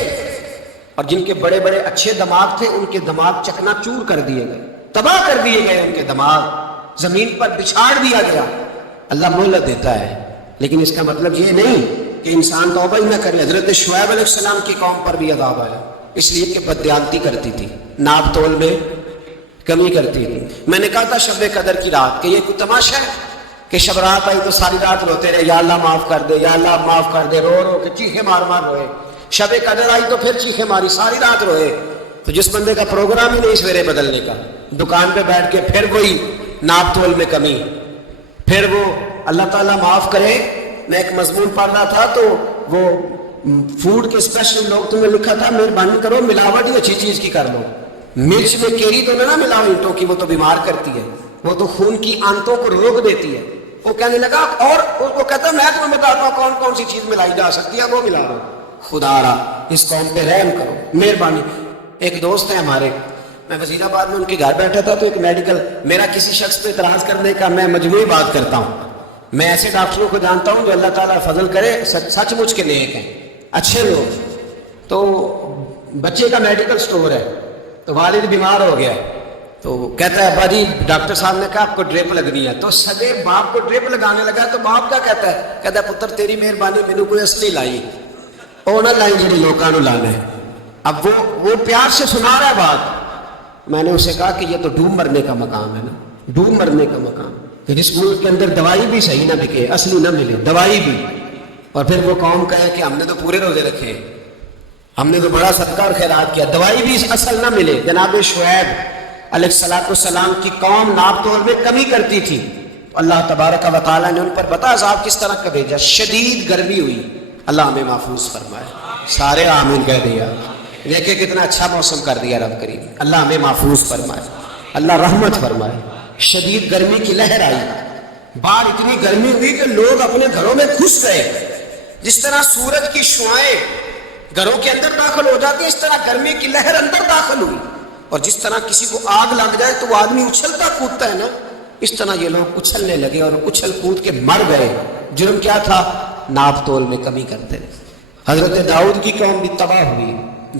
اور جن کے بڑے بڑے اچھے دماغ تھے ان کے دماغ چکنا چور کر دیے گئے، تباہ کر دیے گئے، ان کے دماغ زمین پر بچھاڑ دیا گیا. اللہ مہلت دیتا ہے، لیکن اس کا مطلب یہ نہیں کہ انسان توبہ ہی نہ کرے. حضرت شعیب علیہ السلام کی قوم پر بھی عذاب آیا، اس لیے کہ بددیانتی کرتی تھی، ناپ تول میں کمی کرتی تھی. میں نے کہا تھا شب قدر کی رات کہ یہ کوئی تماشا ہے کہ شب رات آئی تو ساری رات روتے رہے، یا اللہ معاف کر دے، یا اللہ معاف کر دے، رو رو کے چیخے مار مار روئے. شب قدر آئی تو پھر چیخے ماری، ساری رات روئے. تو جس بندے کا پروگرام ہی نہیں سویرے بدلنے کا، دکان پہ بیٹھ کے پھر وہی ناپ تول میں کمی، پھر وہ اللہ تعالیٰ معاف کرے. میں ایک مضمون پڑھ رہا تھا تو وہ فوڈ کے اسپیشل لوگ تمہیں لکھا تھا مہربانی کرو ملاوٹ ہی اچھی چیز کی کر لو. مرچ میں کیری تو نہ ملاؤ اینٹوں کی، وہ تو بیمار کرتی ہے، وہ تو خون کی آنتوں کو روک دیتی ہے. وہ کہنے لگا اور وہ کہتا میں تمہیں بتاتا ہوں کون کون سی چیز ملائی جا سکتی ہے، وہ ملا دو. خدا را اس قوم پہ رحم کرو، مہربانی. ایک دوست ہے ہمارے، میں وزیر آباد میں ان کے گھر بیٹھا تھا تو ایک میڈیکل، میرا کسی شخص پہ اعتراض کرنے کا میں مجموعی بات کرتا ہوں. میں ایسے ڈاکٹروں کو جانتا ہوں جو اللہ تعالیٰ فضل کرے سچ مچ کے نیک ہیں، اچھے لوگ. تو بچے کا میڈیکل سٹور ہے تو والد بیمار ہو گیا تو کہتا ہے ابا جی ڈاکٹر صاحب نے کہا آپ کو ڈرپ لگنی ہے. تو سگے باپ کو ڈرپ لگانے لگا تو باپ کیا کہتا ہے پتر تیری مہربانی مینوں کوئی اصلی لائی وہ نہ لائی جی لوگوں کو لانا ہے. اب وہ پیار سے سنا رہا ہے بات. میں نے اسے کہا کہ یہ تو ڈوب مرنے کا مقام ہے نا، ڈوب مرنے کا مقام کہ جس ملک کے اندر دوائی بھی صحیح نہ بکے، اصلی نہ ملے دوائی بھی، اور پھر وہ قوم کہے کہ ہم نے تو پورے روزے رکھے، ہم نے تو بڑا صدقہ اور خیرات کیا، دوائی بھی اصل نہ ملے. جناب شعیب علیہ السلام کی قوم ناپ تول میں کمی کرتی تھی. اللہ تبارک و تعالیٰ نے ان پر بتا عذاب کس طرح کا بھیجا. شدید گرمی ہوئی، اللہ ہمیں محفوظ فرمائے. سارے آمین کہہ دیا. دیکھیں کتنا اچھا موسم کر دیا رب کریم. اللہ ہمیں محفوظ فرمائے، اللہ رحمت فرمائے. شدید گرمی کی لہر آئی، باہر اتنی گرمی ہوئی کہ لوگ اپنے گھروں میں گھس گئے. جس طرح سورج کی شعاعیں گھروں کے اندر داخل ہو جاتی ہے، اس طرح گرمی کی لہر اندر داخل ہوئی. اور جس طرح کسی کو آگ لگ جائے تو وہ آدمی اچھلتا کودتا ہے نا، اس طرح یہ لوگ اچھلنے لگے اور اچھل کود کے مر گئے. جرم کیا تھا؟ ناپ تول میں کمی کرتے. حضرت داؤد کی قوم بھی تباہ ہوئی.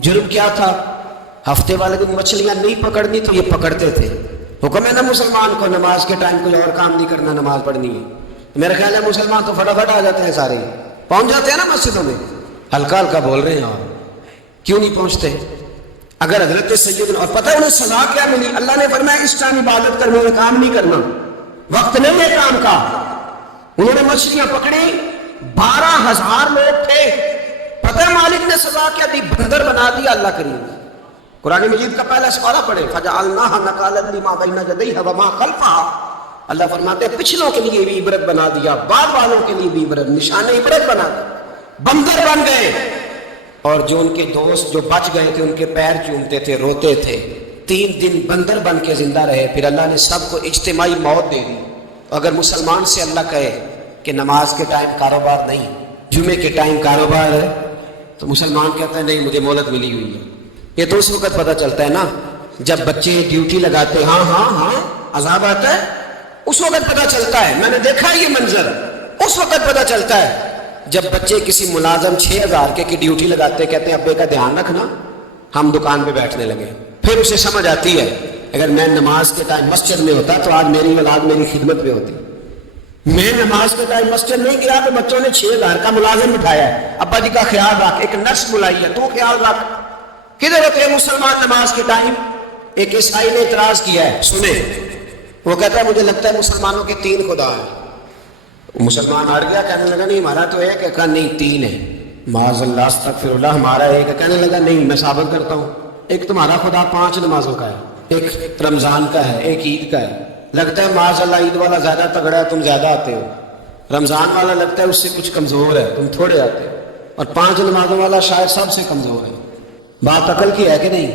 جرم کیا تھا؟ ہفتے والے دن مچھلیاں نہیں پکڑنی تو یہ پکڑتے تھے. حکم ہے نا مسلمان کو نماز کے ٹائم کوئی اور کام نہیں کرنا، نماز پڑھنی ہے. میرا خیال ہے مسلمان تو فٹافٹ آ جاتے ہیں، سارے پہنچ جاتے ہیں نا مسجدوں میں. ہلکا ہلکا بول رہے ہیں اور کیوں نہیں پہنچتے؟ اگر حضرت سیدنا، اور پتہ ہے انہیں سزا کیا ملی؟ اللہ نے فرمایا اس ٹائم عبادت کرنے میں کام نہیں کرنا، وقت نہیں ہے کام کا. انہوں نے مچھلیاں پکڑی، 12,000 لوگ تھے. پتہ ہے مالک نے سزا کیا دی؟ بندر بنا دیا. اللہ کریم قرآن مجید کا پہلا سپارہ پڑھے، فَجَعَلْنَاهَا نَكَالًا لِمَا بَيْنَ يَدَيْهَا وَمَا خَلْفَهَا. اللہ فرماتے ہیں پچھلوں کے لیے بھی عبرت بنا دیا، بعد والوں کے لیے بھی عبرت، نشان عبرت بنا دیا. بندر بن گئے، اور جو ان کے دوست جو بچ گئے تھے ان کے پیر چومتے تھے، روتے تھے. 3 دن بندر بن کے زندہ رہے. پھر اللہ نے سب کو اجتماعی موت دے دی. اگر مسلمان سے اللہ کہے کہ نماز کے ٹائم کاروبار نہیں، جمعے کے ٹائم کاروبار ہے، تو مسلمان کہتا ہے نہیں مجھے مہلت ملی ہوئی ہے. یہ تو اس وقت پتہ چلتا ہے نا جب بچے ڈیوٹی لگاتے، ہاں ہاں ہاں عذاب آتا ہے، اس وقت پتہ چلتا ہے. میں نے دیکھا ہے یہ منظر، اس وقت پتہ چلتا ہے جب بچے کسی ملازم 6,000 کی ڈیوٹی لگاتے، کہتے ہیں ابے کا دھیان رکھنا، ہم دکان پہ بیٹھنے لگے. پھر اسے سمجھ آتی ہے اگر میں نماز کے ٹائم مسجد میں ہوتا تو آج میری اولاد میری خدمت میں ہوتی. میں نماز کے ٹائم مسجد نہیں گیا تو بچوں نے 6,000 کا ملازم بٹھایا ہے. ابا جی کا خیال رکھ، ایک نرس بلائی ہے تو خیال رکھ. کدھر ہوتے ہیں مسلمان نماز کے ٹائم؟ ایک عیسائی نے اعتراض کیا ہے، سنیں. وہ کہتا ہے مجھے لگتا ہے مسلمانوں کے 3 خدا ہیں. مسلمان ہٹ گیا، کہنے لگا نہیں ہمارا تو ایک ہے. کہا نہیں 3 ہے. معاذ اللہ استغفر اللہ، ہمارا ایک ہے. کہنے لگا نہیں میں ثابت کرتا ہوں، ایک تمہارا خدا 5 نمازوں کا ہے، ایک رمضان کا ہے، ایک عید کا ہے. لگتا ہے معاذ اللہ عید والا زیادہ تگڑا ہے، تم زیادہ آتے ہو. رمضان والا لگتا ہے اس سے کچھ کمزور ہے، تم تھوڑے آتے ہو. اور 5 نمازوں والا شاید سب سے کمزور ہے. بات عقل کی ہے کہ نہیں؟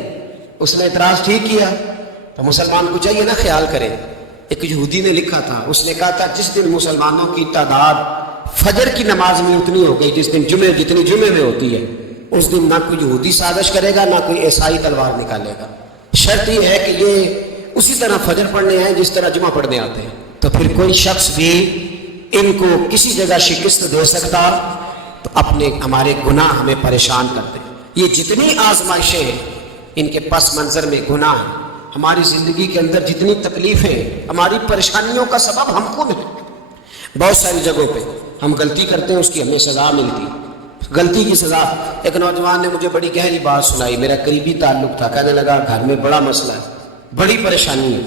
اس نے اعتراض ٹھیک کیا. تو مسلمان کو چاہیے نا خیال کرے. ایک یہودی نے لکھا تھا، اس نے کہا تھا جس دن مسلمانوں کی تعداد فجر کی نماز میں اتنی ہو گئی جس دن جتنی جمعے میں ہوتی ہے، اس دن نہ کوئی یہودی سازش کرے گا نہ کوئی عیسائی تلوار نکالے گا. شرط یہ ہے کہ یہ اسی طرح فجر پڑھنے آئے جس طرح جمعہ پڑھنے آتے ہیں، تو پھر کوئی شخص بھی ان کو کسی جگہ شکست دے سکتا تو اپنے ہمارے گناہ ہمیں پریشان کرتے ہیں۔ یہ جتنی آزمائشیں ہیں ان کے پس منظر میں گناہ ہیں۔ ہماری زندگی کے اندر جتنی تکلیفیں، ہماری پریشانیوں کا سبب ہم خود ہیں۔ بہت ساری جگہوں پہ ہم غلطی کرتے ہیں، اس کی ہمیں سزا ملتی ہے۔ غلطی کی سزا، ایک نوجوان نے مجھے بڑی گہری بات سنائی، میرا قریبی تعلق تھا، کہنے لگا گھر میں بڑا مسئلہ ہے، بڑی پریشانی ہے،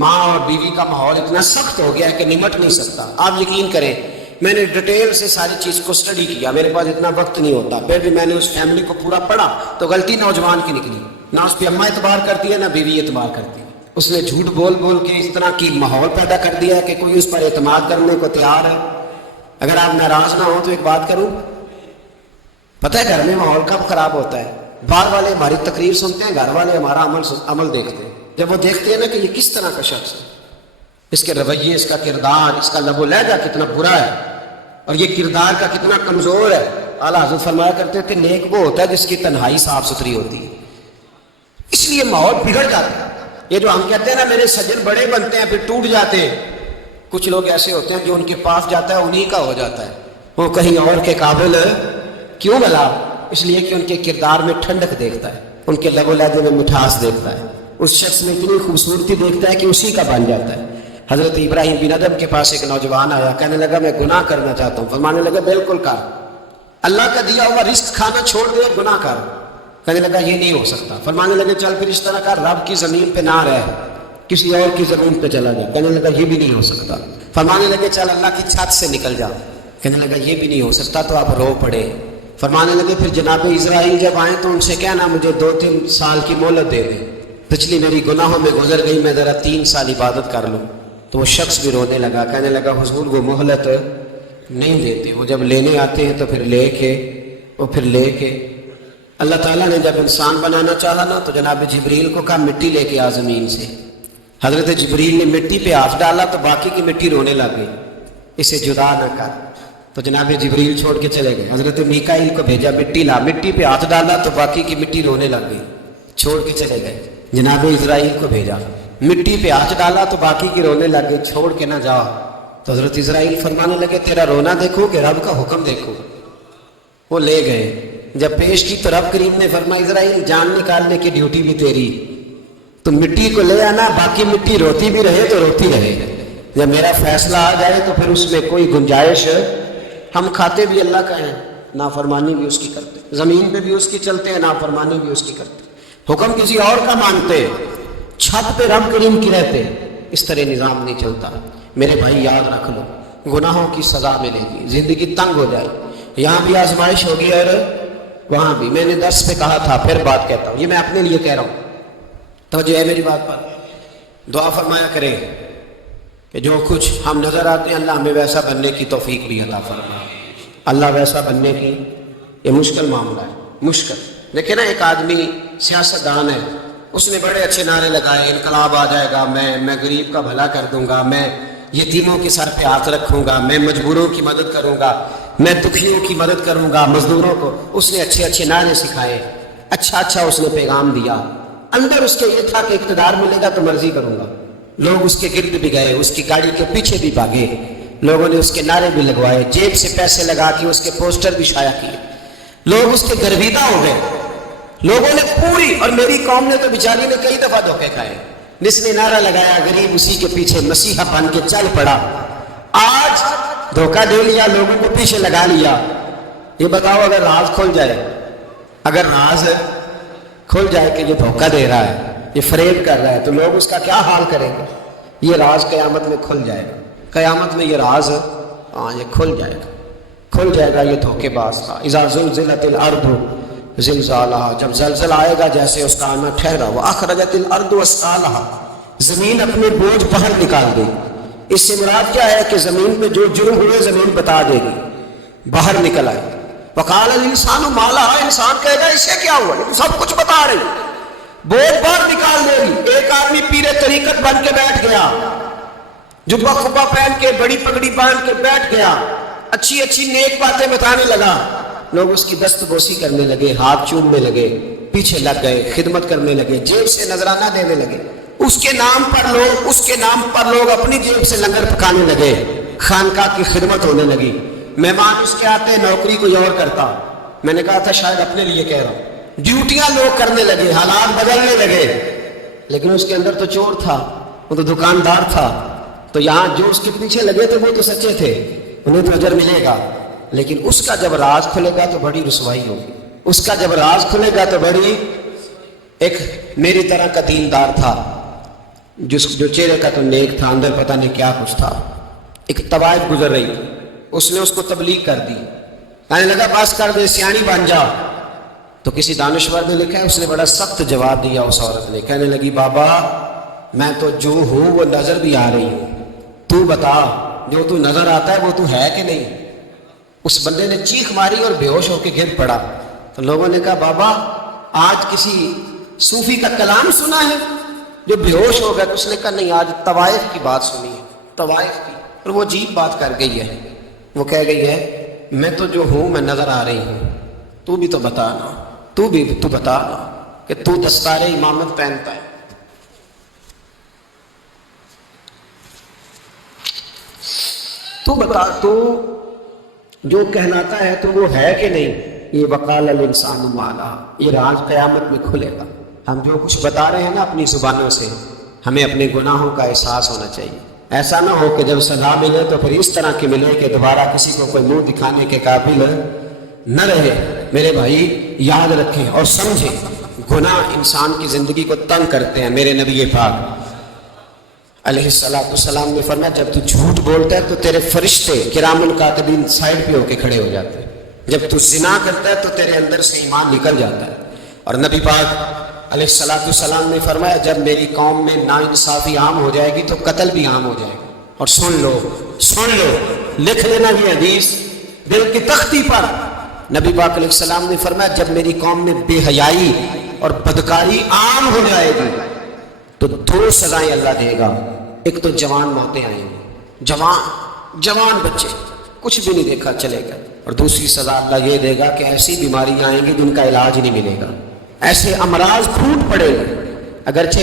ماں اور بیوی کا ماحول اتنا سخت ہو گیا ہے کہ نمٹ نہیں سکتا۔ آپ یقین کریں میں نے ڈیٹیل سے ساری چیز کو اسٹڈی کیا، میرے پاس اتنا وقت نہیں ہوتا، پھر بھی میں نے اس فیملی کو پورا پڑھا تو غلطی نوجوان کی نکلی، نہ اس پہ اماں اعتبار کرتی ہے نہ بیوی اعتبار کرتی ہے۔ اس نے جھوٹ بول بول کے اس طرح کی ماحول پیدا کر دیا ہے کہ کوئی اس پر اعتماد کرنے کو تیار ہے۔ اگر آپ ناراض نہ ہو تو ایک بات کروں، پتہ ہے گھر میں ماحول کب خراب ہوتا ہے؟ باہر والے ہماری تقریر سنتے ہیں، گھر والے ہمارا عمل دیکھتے ہیں۔ جب وہ دیکھتے ہیں نا کہ یہ کس طرح کا شخص ہے، اس کے رویے، اس کا کردار، اس کا لب و لہجہ کتنا برا ہے اور یہ کردار کا کتنا کمزور ہے۔ اعلیٰ حضرت فرمایا کرتے تھے نیک وہ ہوتا ہے جس کی تنہائی صاف ستھری ہوتی ہے، اس لیے ماحول بگڑ جاتا ہے۔ یہ جو ہم کہتے ہیں نا میرے سجن بڑے بنتے ہیں پھر ٹوٹ جاتے ہیں، کچھ لوگ ایسے ہوتے ہیں جو ان کے پاس جاتا ہے انہی کا ہو جاتا ہے، وہ کہیں اور کے قابل کیوں بلا؟ اس لیے کہ ان کے کردار میں ٹھنڈک دیکھتا ہے، ان کے لب و لہجے میں مٹھاس دیکھتا ہے، اس شخص میں اتنی خوبصورتی دیکھتا ہے کہ اسی کا بن جاتا ہے۔ حضرت ابراہیم بن ادم کے پاس ایک نوجوان آیا، کہنے لگا میں گناہ کرنا چاہتا ہوں، فرمانے لگا بالکل کر، اللہ کا دیا ہوا رزق کھانا چھوڑ دے اور گناہ کر۔ کہنے لگا یہ نہیں ہو سکتا، فرمانے لگے چل پھر اس طرح کر، رب کی زمین پہ نہ رہ، کسی اور کی زمین پہ چلا جا۔ کہنے لگا یہ بھی نہیں ہو سکتا، فرمانے لگے چل اللہ کی چھت سے نکل جا۔ کہنے لگا یہ بھی نہیں ہو سکتا، تو آپ رو پڑے۔ فرمانے لگے پھر جناب اسرائیل جب آئیں تو ان سے کہنا مجھے 2-3 سال کی مہلت دے دیں، پچھلی میری گناہوں میں گزر گئی، میں ذرا 3 سال عبادت کر لوں۔ تو وہ شخص بھی رونے لگا، کہنے لگا حضور وہ مہلت نہیں دیتے، وہ جب لینے آتے ہیں تو پھر لے کے اللہ تعالیٰ نے جب انسان بنانا چاہا نا تو جناب جبریل کو کہا مٹی لے کے آ زمین سے۔ حضرت جبریل نے مٹی پہ ہاتھ ڈالا تو باقی کی مٹی رونے لگ گئی، اسے جدا نہ کر، تو جناب جبریل چھوڑ کے چلے گئے۔ حضرت میکائیل کو بھیجا مٹی لا، مٹی پہ ہاتھ ڈالا تو باقی کی مٹی رونے لگ گئی، چھوڑ کے چلے گئے۔ جناب اسرائیل کو بھیجا، مٹی پہ ہاتھ ڈالا تو باقی کی رونے لگ گئی، چھوڑ کے نہ جاؤ۔ تو حضرت اسرائیل فرمانے لگے تیرا رونا دیکھو کہ رب کا حکم دیکھو۔ وہ لے گئے، جب پیش کی تو رب کریم نے فرمایا اسرائیل جان نکالنے کی ڈیوٹی بھی تیری، تو مٹی کو لے آنا، باقی مٹی روتی بھی رہے تو روتی رہے، جب میرا فیصلہ آ جائے تو پھر اس میں کوئی گنجائش، ہم کھاتے بھی اللہ کا ہیں، نافرمانی بھی اس کی کرتے، زمین پہ بھی اس کی چلتے ہیں، نافرمانی بھی اس کی کرتے، حکم کسی اور کا مانتے، چھت پہ رب کریم کی رہتے، اس طرح نظام نہیں چلتا۔ میرے بھائی یاد رکھ لو گناہوں کی سزا ملے گی، زندگی تنگ ہو جائے، یہاں بھی آزمائش ہوگی اور وہاں بھی۔ میں نے درس پہ کہا تھا، پھر بات کہتا ہوں، یہ میں اپنے لیے کہہ رہا ہوں، توجہ ہے میری بات پر۔ دعا فرمایا کریں کہ جو کچھ ہم نظر آتے ہیں اللہ ہمیں ویسا بننے کی توفیق بھی عطا فرمائے۔ اللہ ویسا بننے کی یہ مشکل معاملہ ہے، مشکل۔ دیکھیں نا ایک آدمی سیاستدان ہے، اس نے بڑے اچھے نعرے لگائے، انقلاب آ جائے گا، میں غریب کا بھلا کر دوں گا، میں یتیموں کے سر پہ ہاتھ رکھوں گا، میں مجبوروں کی مدد کروں گا، میں دکھیوں کی مدد کروں گا، مزدوروں کو۔ اس نے اچھے اچھے نعرے سکھائے، اچھا اس نے پیغام دیا، اندر اس کے یہ تھا کہ اقتدار ملے گا تو مرضی کروں گا۔ لوگ اس کے گرد بھی گئے، اس کی گاڑی کے پیچھے بھی بھاگے، لوگوں نے اس کے نعرے بھی لگوائے، جیب سے پیسے لگا کے اس کے پوسٹر بھی شائع کیے، لوگ اس کے گرویدہ ہو گئے۔ لوگوں نے پوری، اور میری قوم نے تو بیچاری نے کئی دفعہ دھوکے کھائے، جس نے نعرہ لگایا غریب اسی کے پیچھے مسیحا بن کے چل پڑا۔ آج دھوکہ دے لیا، لوگوں کو پیچھے لگا لیا۔ یہ بتاؤ اگر راز کھل جائے، اگر راز کھل جائے کہ یہ دھوکہ دے رہا ہے، یہ فریب کر رہا ہے، تو لوگ اس کا کیا حال کریں گے؟ یہ راز قیامت میں کھل جائے گا، قیامت میں یہ راز یہ کھل جائے گا یہ دھوکے باز کا۔ اذا زلزلت الارض زلزالها، جب زلزلہ آئے گا جیسے اس کا آنا ٹھہرا، واخرجت الارض اثقالها، زمین اپنے بوجھ باہر نکال دے۔ اس سے مراد کیا ہے کہ زمین پہ جو جرم ہوئے زمین بتا دے گی، باہر نکل آئے۔ وقال الانسان ما لها، انسان کہے گا اسے کیا ہوا، یہ تو سب کچھ بتا رہی، بوجھ باہر نکال دے گی۔ ایک آدمی پیر طریقت بن کے بیٹھ گیا، جبہ خبہ پہن کے بڑی پگڑی باندھ کے بیٹھ گیا، اچھی نیک باتیں بتانے لگا، لوگ اس کی دست بوسی کرنے لگے، ہاتھ چومنے لگے، پیچھے لگ گئے، خدمت کرنے لگے، جیب سے نذرانہ دینے لگے۔ اس کے نام پر لوگ اپنی جیب سے لنگر پکانے لگے، خانقاہ کی خدمت ہونے لگی، مہمان اس کے آتے، نوکری کوئی اور کرتا۔ میں نے کہا تھا شاید اپنے لیے کہہ رہا ہوں، ڈیوٹیاں لوگ کرنے لگے، حالات بدلنے لگے، لیکن اس کے اندر تو چور تھا، وہ تو دکاندار تھا، تو یہاں جو اس کے پیچھے لگے تھے وہ تو سچے تھے، انہیں تو اجر ملے گا، لیکن اس کا جب راز کھلے گا تو بڑی رسوائی ہوگی، اس کا جب راز کھلے گا تو بڑی۔ ایک میری طرح کا دیندار تھا، جو چہرے کا تو نیک تھا، اندر پتہ نہیں کیا کچھ تھا، ایک طوائف گزر رہی تھی، اس نے اس کو تبلیغ کر دی، کہنے لگا بس کر دے، سیانی بن جا۔ تو کسی دانشور نے لکھا ہے اس نے بڑا سخت جواب دیا اس عورت نے، کہنے لگی بابا میں تو جو ہوں وہ نظر بھی آ رہی ہوں، تو بتا جو تو نظر آتا ہے وہ تو ہے کہ نہیں؟ اس بندے نے چیخ ماری اور بے ہوش ہو کے گر پڑا۔ تو لوگوں نے کہا بابا آج کسی صوفی کا کلام سنا ہے جو بے ہوش ہو گیا؟ تو اس نے کہا نہیں، آج طوائف کی بات سنی ہے، طوائف کی، اور وہ عجیب بات کر گئی ہے، وہ کہہ گئی ہے میں تو جو ہوں میں نظر آ رہی ہوں، تو بھی تو بتانا، تو بتانا کہ تو دستار امامت پہنتا ہے۔ تو بتا تو جو کہلاتا ہے تو وہ ہے کہ نہیں؟ یہ وقال الانسان ما لہا، یہ راز قیامت میں کھلے گا۔ ہم جو کچھ بتا رہے ہیں نا اپنی زبانوں سے، ہمیں اپنے گناہوں کا احساس ہونا چاہیے، ایسا نہ ہو کہ جب سزا ملے تو پھر اس طرح کی ملے کہ دوبارہ کسی کو کوئی منہ دکھانے کے قابل نہ رہے۔ میرے بھائی یاد رکھیں اور سمجھیں، گناہ انسان کی زندگی کو تنگ کرتے ہیں۔ میرے نبی پاک علیہ السلام نے فرمایا جب تو جھوٹ بولتا ہے تو تیرے فرشتے کرام الکاتبین سائڈ پہ ہو کے کھڑے ہو جاتے ہیں، جب تو زنا کرتا ہے تو تیرے اندر سے ایمان نکل جاتا ہے۔ اور نبی پاک علیہ السلام نے فرمایا جب میری قوم میں ناانصافی عام ہو جائے گی تو قتل بھی عام ہو جائے گا۔ اور سن لو لکھ لینا یہ حدیث دل کی تختی پر، نبی پاک علیہ السلام نے فرمایا جب میری قوم میں بے حیائی اور بدکاری عام ہو جائے گی تو دو سزائیں اللہ دے گا، ایک تو جوان موتیں آئیں گی، جوان بچے کچھ بھی نہیں دیکھا چلے گا، اور دوسری سزا اللہ یہ دے گا کہ ایسی بیماریاں آئیں گی جن کا علاج نہیں ملے گا، ایسے امراض پھوٹ پڑے گا۔ اگرچہ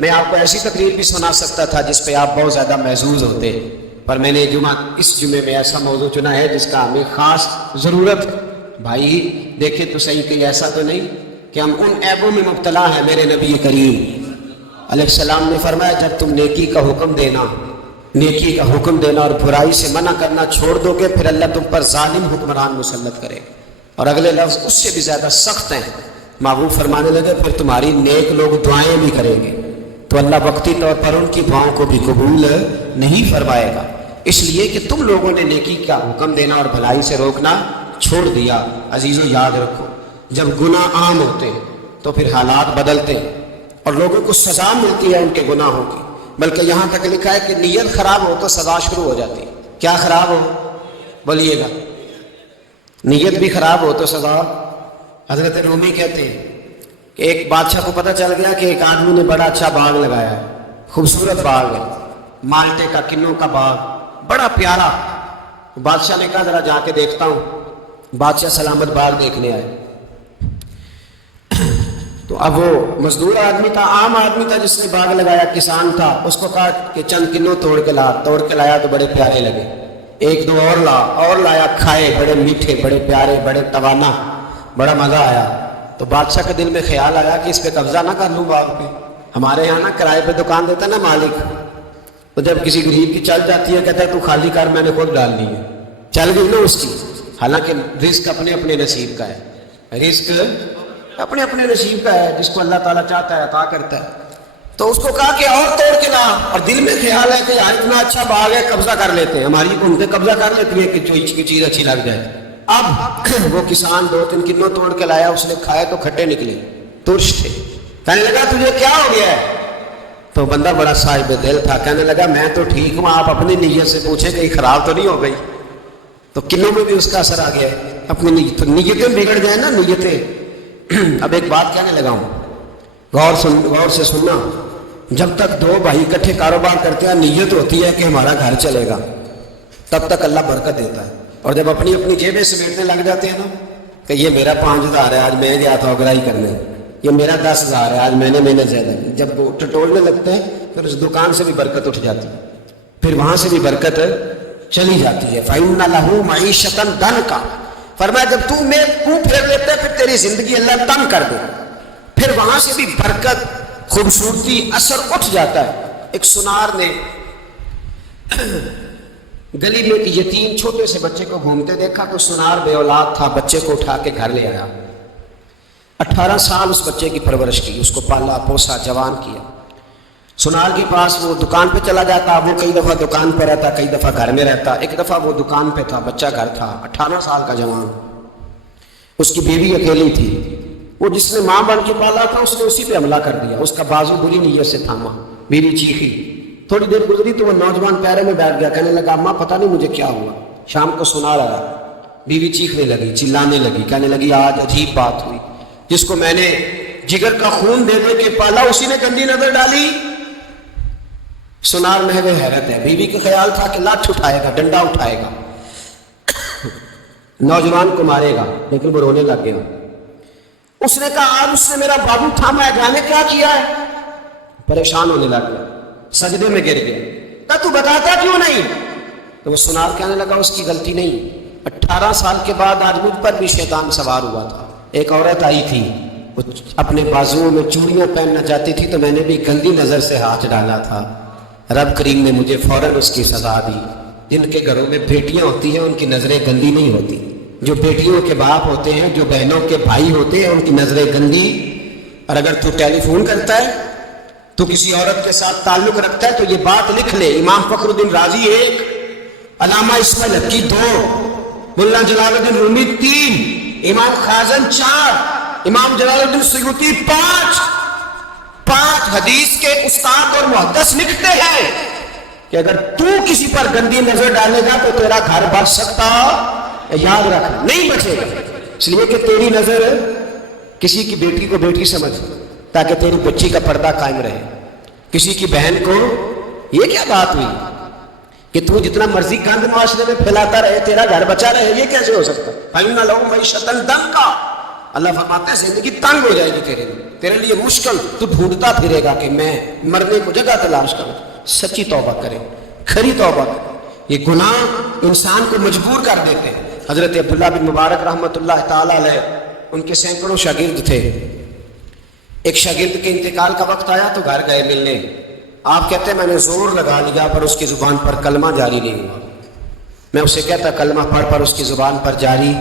میں آپ کو ایسی تقریر بھی سنا سکتا تھا جس پہ آپ بہت زیادہ محظوظ ہوتے، پر میں نے اس جمعے میں ایسا موضوع چنا ہے جس کا ہمیں خاص ضرورت۔ بھائی دیکھیں تو صحیح، کہیں ایسا تو نہیں کہ ہم ان عیبوں میں مبتلا ہیں۔ میرے نبی کریم علیہ السلام نے فرمایا جب تم نیکی کا حکم دینا اور برائی سے منع کرنا چھوڑ دو گے پھر اللہ تم پر ظالم حکمران مسلط کرے۔ اور اگلے لفظ اس سے بھی زیادہ سخت ہیں، محبوب فرمانے لگے پھر تمہاری نیک لوگ دعائیں بھی کریں گے تو اللہ وقتی طور پر ان کی دعاؤں کو بھی قبول نہیں فرمائے گا، اس لیے کہ تم لوگوں نے نیکی کا حکم دینا اور بھلائی سے روکنا چھوڑ دیا۔ عزیزو یاد رکھو جب گناہ عام ہوتے تو پھر حالات بدلتے اور لوگوں کو سزا ملتی ہے ان کے گناہوں کی، بلکہ یہاں تک لکھا ہے کہ نیت خراب ہو تو سزا شروع ہو جاتی ہے۔ کیا خراب ہو؟ بولیے گا۔ نیت بھی خراب ہو تو سزا۔ حضرت رومی کہتے ہیں کہ ایک بادشاہ کو پتہ چل گیا کہ ایک آدمی نے بڑا اچھا باغ لگایا ہے، خوبصورت باغ ہے، مالٹے کا، کنوں کا باغ، بڑا پیارا۔ بادشاہ نے کہا ذرا جا کے دیکھتا ہوں۔ بادشاہ سلامت باغ دیکھنے آئے تو اب وہ مزدور آدمی تھا، عام آدمی تھا جس نے باغ لگایا، کسان تھا، اس کو کہا کہ چند کنوں توڑ کے لایا تو بڑے پیارے لگے، ایک دو اور لایا، کھائے، بڑے میٹھے، بڑے پیارے، بڑے توانا، بڑا مزہ آیا۔ تو بادشاہ کے دل میں خیال آیا کہ اس پہ قبضہ نہ کر لوں باغ پہ، ہمارے یہاں نا کرائے پہ دکان دیتا نا مالک، تو جب کسی غریب کی چل جاتی ہے کہتا ہے تو خالی کر، میں نے خود ڈالنی ہے، چل گئی نا اس کی۔ حالانکہ رزق اپنے اپنے نصیب کا ہے، رزق اپنے اپنے نصیب کا ہے، جس کو اللہ تعالیٰ چاہتا ہے عطا کرتا ہے۔ تو اس کو کہا کہ اور توڑ کے لا، اور دل میں خیال ہے کہ یار اتنا اچھا باغ ہے، قبضہ کر لیتے ہیں، ہماری ان پہ قبضہ کر لیتی ہے کہ جو چیز اچھی لگ جائے۔ اب وہ کسان 2-3 کنوں توڑ کے لایا، اس نے کھائے تو کھٹے نکلے، ترش تھے۔ کہنے لگا تجھے کیا ہو گیا ہے؟ تو بندہ بڑا صاحب دل تھا، کہنے لگا میں تو ٹھیک ہوں، آپ اپنی نیت سے پوچھیں کہ خراب تو نہیں ہو گئی؟ تو کنوں میں بھی اس کا اثر آ گیا ہے، اپنی نیتیں بگڑ جائیں نا، نیتیں۔ اب ایک بات کہنے لگا ہوں، غور سے سننا، جب تک دو بھائی اکٹھے کاروبار کرتے ہیں نیت ہوتی ہے کہ ہمارا گھر چلے گا، تب تک اللہ برکت دیتا ہے، اور جب اپنی اپنی جیبیں سمیٹنے لگ جاتے ہیں نا کہ یہ میرا 5000 ہے، آج میں گیا تھا اگرائی کرنے، یہ میرا 10,000 ہے، آج میں نے محنت زیادہ کی. جب وہ ٹٹولنے لگتے ہیں پھر اس دکان سے بھی برکت اٹھ جاتی ہے، پھر وہاں سے بھی برکت چلی جاتی ہے. فَإِنَّ لَهُ مَعِيشَةً ضَنْكَ، فرمایا جب تو میں منہ پھیر لیتا ہے پھر تیری زندگی اللہ تنگ کر دے، پھر وہاں سے بھی برکت، خوبصورتی، اثر اٹھ جاتا ہے. ایک سنار نے گلی میں ایک یتیم چھوٹے سے بچے کو گھومتے دیکھا، کوئی سنار بے اولاد تھا، بچے کو اٹھا کے گھر لے آیا. 18 سال اس بچے کی پرورش کی، اس کو پالا پوسا جوان کیا. سنار کے پاس وہ دکان پہ چلا جاتا، وہ کئی دفعہ دکان پہ رہتا، کئی دفعہ گھر میں رہتا. ایک دفعہ وہ دکان پہ تھا، بچہ گھر تھا، 18 سال کا جوان. اس کی بیوی اکیلی تھی. وہ جس نے ماں بن کے پالا تھا اس نے اسی پہ حملہ کر دیا، اس کا بازو بری نیت سے تھاما. بیوی چیخی، تھوڑی دیر گزری تو وہ نوجوان پیرے میں بیٹھ گیا، کہنے لگا اماں پتہ نہیں مجھے کیا ہوا. شام کو سنار آیا، بیوی چیخنے لگی، چلانے لگی، کہنے لگی آج عجیب بات ہوئی، جس کو میں نے جگر کا خون دے دے کے پالا اسی نے گندی نظر ڈالی. سنار محو حیرت ہے. بیوی کا خیال تھا کہ لاٹھ اٹھائے گا، ڈنڈا اٹھائے گا، نوجوان کو مارے گا، لیکن وہ رونے لگ گیا. اس نے کہا آج اس نے میرا بابو تھاما ہے، جانے کیا کیا ہے. پریشان ہونے لگ گیا، سجدے میں گر گیا. کہا تو بتاتا کیوں نہیں؟ تو وہ سنار کہنے لگا اس کی غلطی نہیں، 18 سال کے بعد آج مجھ پر بھی شیطان سوار ہوا تھا. ایک عورت آئی تھی، وہ اپنے بازوؤں میں چوڑیاں پہننا چاہتی تھی تو میں نے بھی گندی نظر سے ہاتھ ڈالا تھا. رب کریم نے مجھے فوراً اس کی سزا دی. جن کے گھروں میں بیٹیاں ہوتی ہیں ان کی نظریں گندی نہیں ہوتی، جو بیٹیوں کے باپ ہوتے ہیں، جو بہنوں کے بھائی ہوتے ہیں، ان کی نظریں گندی. اور اگر تو ٹیلی فون کرتا ہے تو کسی عورت کے ساتھ تعلق رکھتا ہے تو یہ بات لکھ لے، امام فخر الدین رازی 1، علامہ اسماعیل حقی 2، ملا جلال الدین رومی 3، امام خازن 4، امام جلال الدین سیوطی 5 حدیث کے استاد اور محدث لکھتے ہیں کہ اگر تو کسی پر گندی نظر ڈالے گا تو تیرا گھر بچ سکتا، یاد رکھ نہیں بچے گا. اس لیے کہ تیری نظر کسی کی بیٹی کو بیٹی سمجھ تاکہ تیری بچی کا پردہ قائم رہے. کسی کی بہن کو یہ کیا بات ہوئی کہ تو جتنا مرضی گند معاشرے میں پھیلاتا رہے تیرا گھر بچا رہے، یہ کیسے ہو سکتا؟ فَإِنَّ لَهُ مَعِيشَةً ضَنْكَ، اللہ فرماتے ہیں زندگی تنگ ہو جائے گی تیرے لیے مشکل. تو ڈھونڈتا پھرے گا کہ میں مرنے کو جگہ تلاش کروں. سچی توبہ کرے، کھری توبہ کرے. یہ گناہ انسان کو مجبور کر دیتے ہیں. حضرت عبداللہ بن مبارک رحمۃ اللہ تعالیٰ علیہ، ان کے سینکڑوں شاگرد تھے. ایک شاگرد کے انتقال کا وقت آیا تو گھر گئے ملنے. آپ کہتے ہیں میں نے زور لگا لیا پر اس کی زبان پر کلمہ جاری نہیں ہوا. میں اسے کہتا کلمہ پڑھ پر اس کی زبان پر جاری.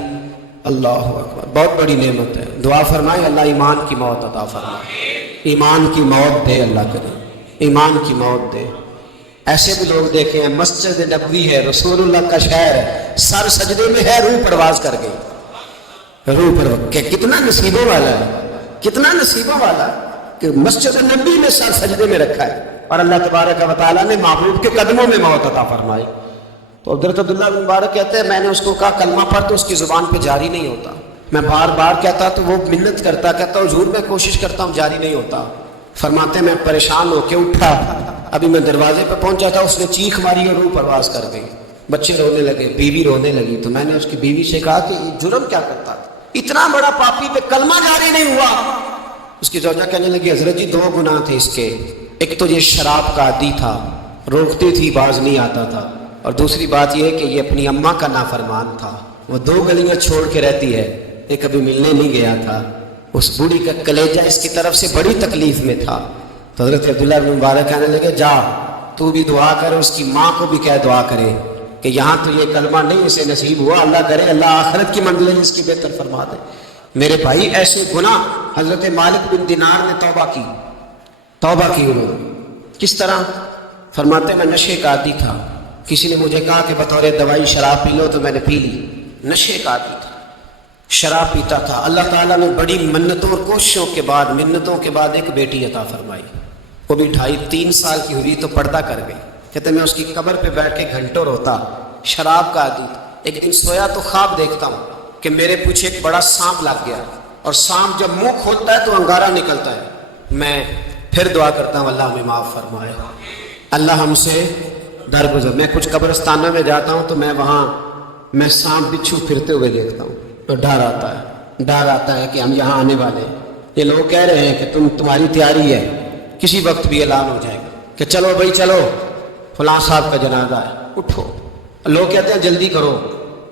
اللہ اکبر، بہت بڑی نعمت ہے. دعا فرمائے اللہ ایمان کی موت عطا فرمائے، ایمان کی موت دے، اللہ کرے ایمان کی موت دے. ایسے بھی لوگ دیکھے ہیں، مسجد نبوی ہے، رسول اللہ کا شہر ہے، سر سجدے میں ہے، روح پرواز کر گئی. روح پرواز کہ کتنا نصیبوں والا ہے، کتنا نصیبوں والا کہ مسجد نبی میں سر سجدے میں رکھا ہے اور اللہ تبارک و تعالیٰ نے محبوب کے قدموں میں موت عطا فرمائی. تو حضرت عبداللہ بن مبارک کہتے ہیں میں نے اس کو کہا کلمہ پڑھ تو اس کی زبان پہ جاری نہیں ہوتا. میں بار بار کہتا تو وہ منت کرتا، کہتا حضور میں کوشش کرتا ہوں جاری نہیں ہوتا. فرماتے ہیں میں پریشان ہو کے اٹھا، ابھی میں دروازے پہ پہنچا تھا اس نے چیخ ماری اور روح پرواز کر گئی. بچے رونے لگے، بیوی رونے لگی. تو میں نے اس کی بیوی سے کہا کہ یہ جرم کیا کرتا تھا، اتنا بڑا پاپی پہ کلمہ جاری نہیں ہوا. اس کی زوجہ کہنے لگی حضرت جی 2 گناہ تھے اس کے، ایک تو یہ شراب کا عادی تھا، روکتی تھی باز نہیں آتا تھا، اور دوسری بات یہ کہ یہ اپنی اماں کا نافرمان تھا. وہ 2 گلیاں چھوڑ کے رہتی ہے، یہ کبھی ملنے نہیں گیا تھا. اس بوڑھی کا کلیجہ اس کی طرف سے بڑی تکلیف میں تھا. تو حضرت عبداللہ بن مبارک کہنے لگے جا تو بھی دعا کر، اس کی ماں کو بھی کہہ دعا کرے کہ یہاں تو یہ کلمہ نہیں اسے نصیب ہوا، اللہ کرے اللہ آخرت کی منزلیں اس کی بہتر فرما دے. میرے بھائی ایسے گناہ حضرت مالک بن دینار نے توبہ کی انہوں نے. کس طرح؟ فرماتے میں نشے کا عادی تھا، کسی نے مجھے کہا کہ بطور دوائی شراب پی لو تو میں نے پی لی. نشے کا عادی تھا، شراب پیتا تھا. اللہ تعالیٰ نے بڑی منتوں اور کوششوں کے بعد، منتوں کے بعد ایک بیٹی عطا فرمائی. وہ بھی 2.5-3 سال کی ہوئی تو پردہ کر گئی. کہتے میں اس کی قبر پہ بیٹھ کے گھنٹوں روتا. شراب کا عادی تھا. ایک دن سویا تو خواب دیکھتا ہوں کہ میرے پیچھے ایک بڑا سانپ لگ گیا، اور سانپ جب منہ کھولتا ہے تو انگارہ نکلتا ہے. میں پھر دعا کرتا ہوں اللہ ہمیں معاف فرمائے، اللہ ہم سے درگزر. میں کچھ قبرستانوں میں جاتا ہوں تو میں سانپ بچھو پھرتے ہوئے دیکھتا ہوں، تو ڈر آتا ہے کہ ہم یہاں آنے والے ہیں. یہ لوگ کہہ رہے ہیں کہ تمہاری تیاری ہے، کسی وقت بھی اعلان ہو جائے گا کہ چلو بھائی چلو فلاں صاحب کا جنازہ ہے، اٹھو۔ لوگ کہتے ہیں جلدی کرو،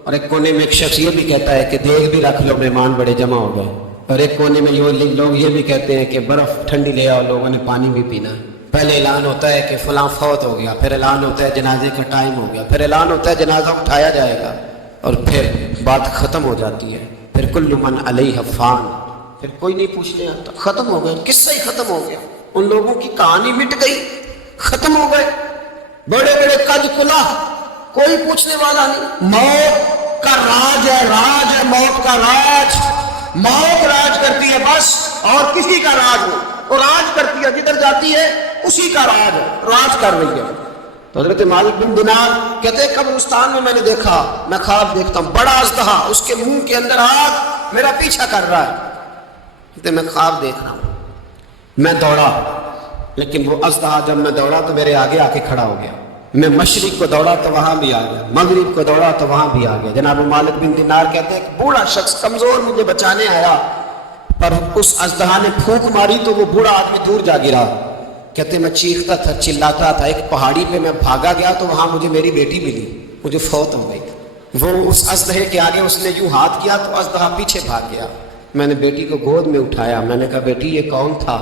اور ایک کونے میں ایک شخص یہ بھی کہتا ہے کہ دیگ بھی رکھ لو، مہمان بڑے جمع ہو گئے، اور ایک کونے میں لوگ یہ بھی کہتے ہیں کہ برف ٹھنڈی لے آؤ، لوگوں نے پانی بھی پینا ہے۔ پہلے اعلان ہوتا ہے کہ فلاں فوت ہو گیا، پھر اعلان ہوتا ہے جنازے کا ٹائم ہو گیا، پھر اعلان ہوتا ہے جنازہ اٹھایا جائے گا، اور پھر بات ختم ہو جاتی ہے، پھر کل من علیہ فان، پھر کوئی نہیں پوچھنے آتا، ختم ہو گئے، قصہ ہی ختم ہو گیا، ان لوگوں کی کہانی مٹ گئی، ختم ہو گئے، بڑے بڑے قد کلا، کوئی پوچھنے والا نہیں۔ موت کا راج ہے، راج ہے موت کا راج، موت راج کرتی ہے بس، اور کسی کا راج نہیں، وہ راج کرتی ہے، جدھر جاتی ہے اسی کا راج ہے، راج کر رہی ہے۔ تو حضرت مالک بن دینار کہتے ہیں قبرستان میں میں نے دیکھا، میں خواب دیکھتا ہوں، بڑا اژدہا، اس کے منہ کے اندر آگ، میرا پیچھا کر رہا ہے، کہتے میں خواب دیکھ رہا ہوں، میں دوڑا، لیکن وہ اژدہا جب میں دوڑا تو میرے آگے آ کے کھڑا ہو گیا، میں مشرق کو دوڑا تو وہاں بھی آ گیا، مغرب کو دوڑا تو وہاں بھی آ گیا۔ جناب مالک بن دینار کہتے ہیں ایک بوڑھا شخص کمزور مجھے بچانے آیا، پر اس اژدہا نے پھونک ماری تو وہ بوڑھا آدمی دور جا گرا۔ کہتے میں چیختا تھا، چلاتا تھا، ایک پہاڑی پہ میں بھاگا گیا تو وہاں مجھے میری بیٹی ملی، مجھے فوت ہو گئی۔ وہ اس اژدہے کے آگے اس نے یوں ہاتھ کیا تو اژدہا پیچھے بھاگ گیا۔ میں نے بیٹی کو گود میں اٹھایا، میں نے کہا بیٹی یہ کون تھا؟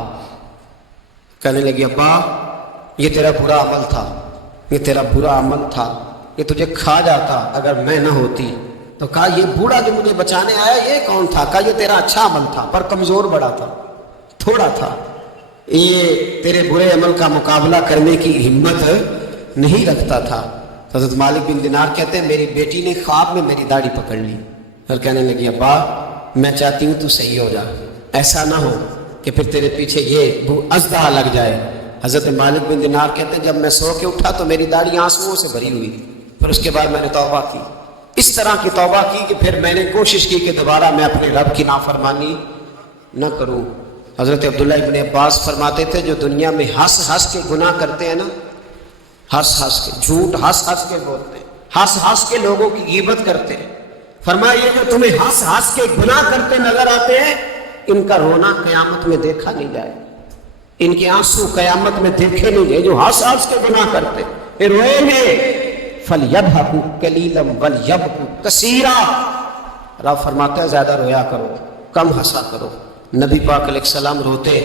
کہنے لگی ابا یہ تیرا برا عمل تھا، یہ تیرا برا عمل تھا، یہ تجھے کھا جاتا اگر میں نہ ہوتی۔ تو کہا یہ بوڑھا جو مجھے بچانے آیا یہ کون تھا؟ کہا یہ تیرا اچھا عمل تھا پر کمزور بڑا تھا، تھوڑا تھا، یہ تیرے برے عمل کا مقابلہ کرنے کی ہمت نہیں رکھتا تھا۔ حضرت مالک بن دینار کہتے ہیں میری بیٹی نے خواب میں میری داڑھی پکڑ لی اور کہنے لگی ابا میں چاہتی ہوں تو صحیح ہو جا، ایسا نہ ہو کہ پھر تیرے پیچھے یہ اژدہا لگ جائے۔ حضرت مالک بن دینار کہتے ہیں جب میں سو کے اٹھا تو میری داڑھی آنسوؤں سے بھری ہوئی، پھر اس کے بعد میں نے توبہ کی، اس طرح کی توبہ کی کہ پھر میں نے کوشش کی کہ دوبارہ میں اپنے رب کی نافرمانی نہ کروں۔ حضرت عبداللہ ابن عباس فرماتے تھے جو دنیا میں ہنس ہنس کے گناہ کرتے ہیں نا، ہنس ہنس کے جھوٹ ہنس ہنس کے بولتے ہیں، ہنس ہنس کے لوگوں کی غیبت کرتے ہیں، فرمایا یہ جو تمہیں ہنس ہنس کے گناہ کرتے نظر آتے ہیں ان کا رونا قیامت میں دیکھا نہیں جائے، ان کے آنسو قیامت میں دیکھے نہیں جائے۔ جو ہنس ہنس کے گناہ کرتے پھر روئیں گے، فَلْيَضْحَكُوا قَلِيلًا وَلْيَبْكُوا كَثِيرًا، رب فرماتا ہے زیادہ رویا کرو کم ہنسا کرو۔ نبی پاک علیہ السلام روتے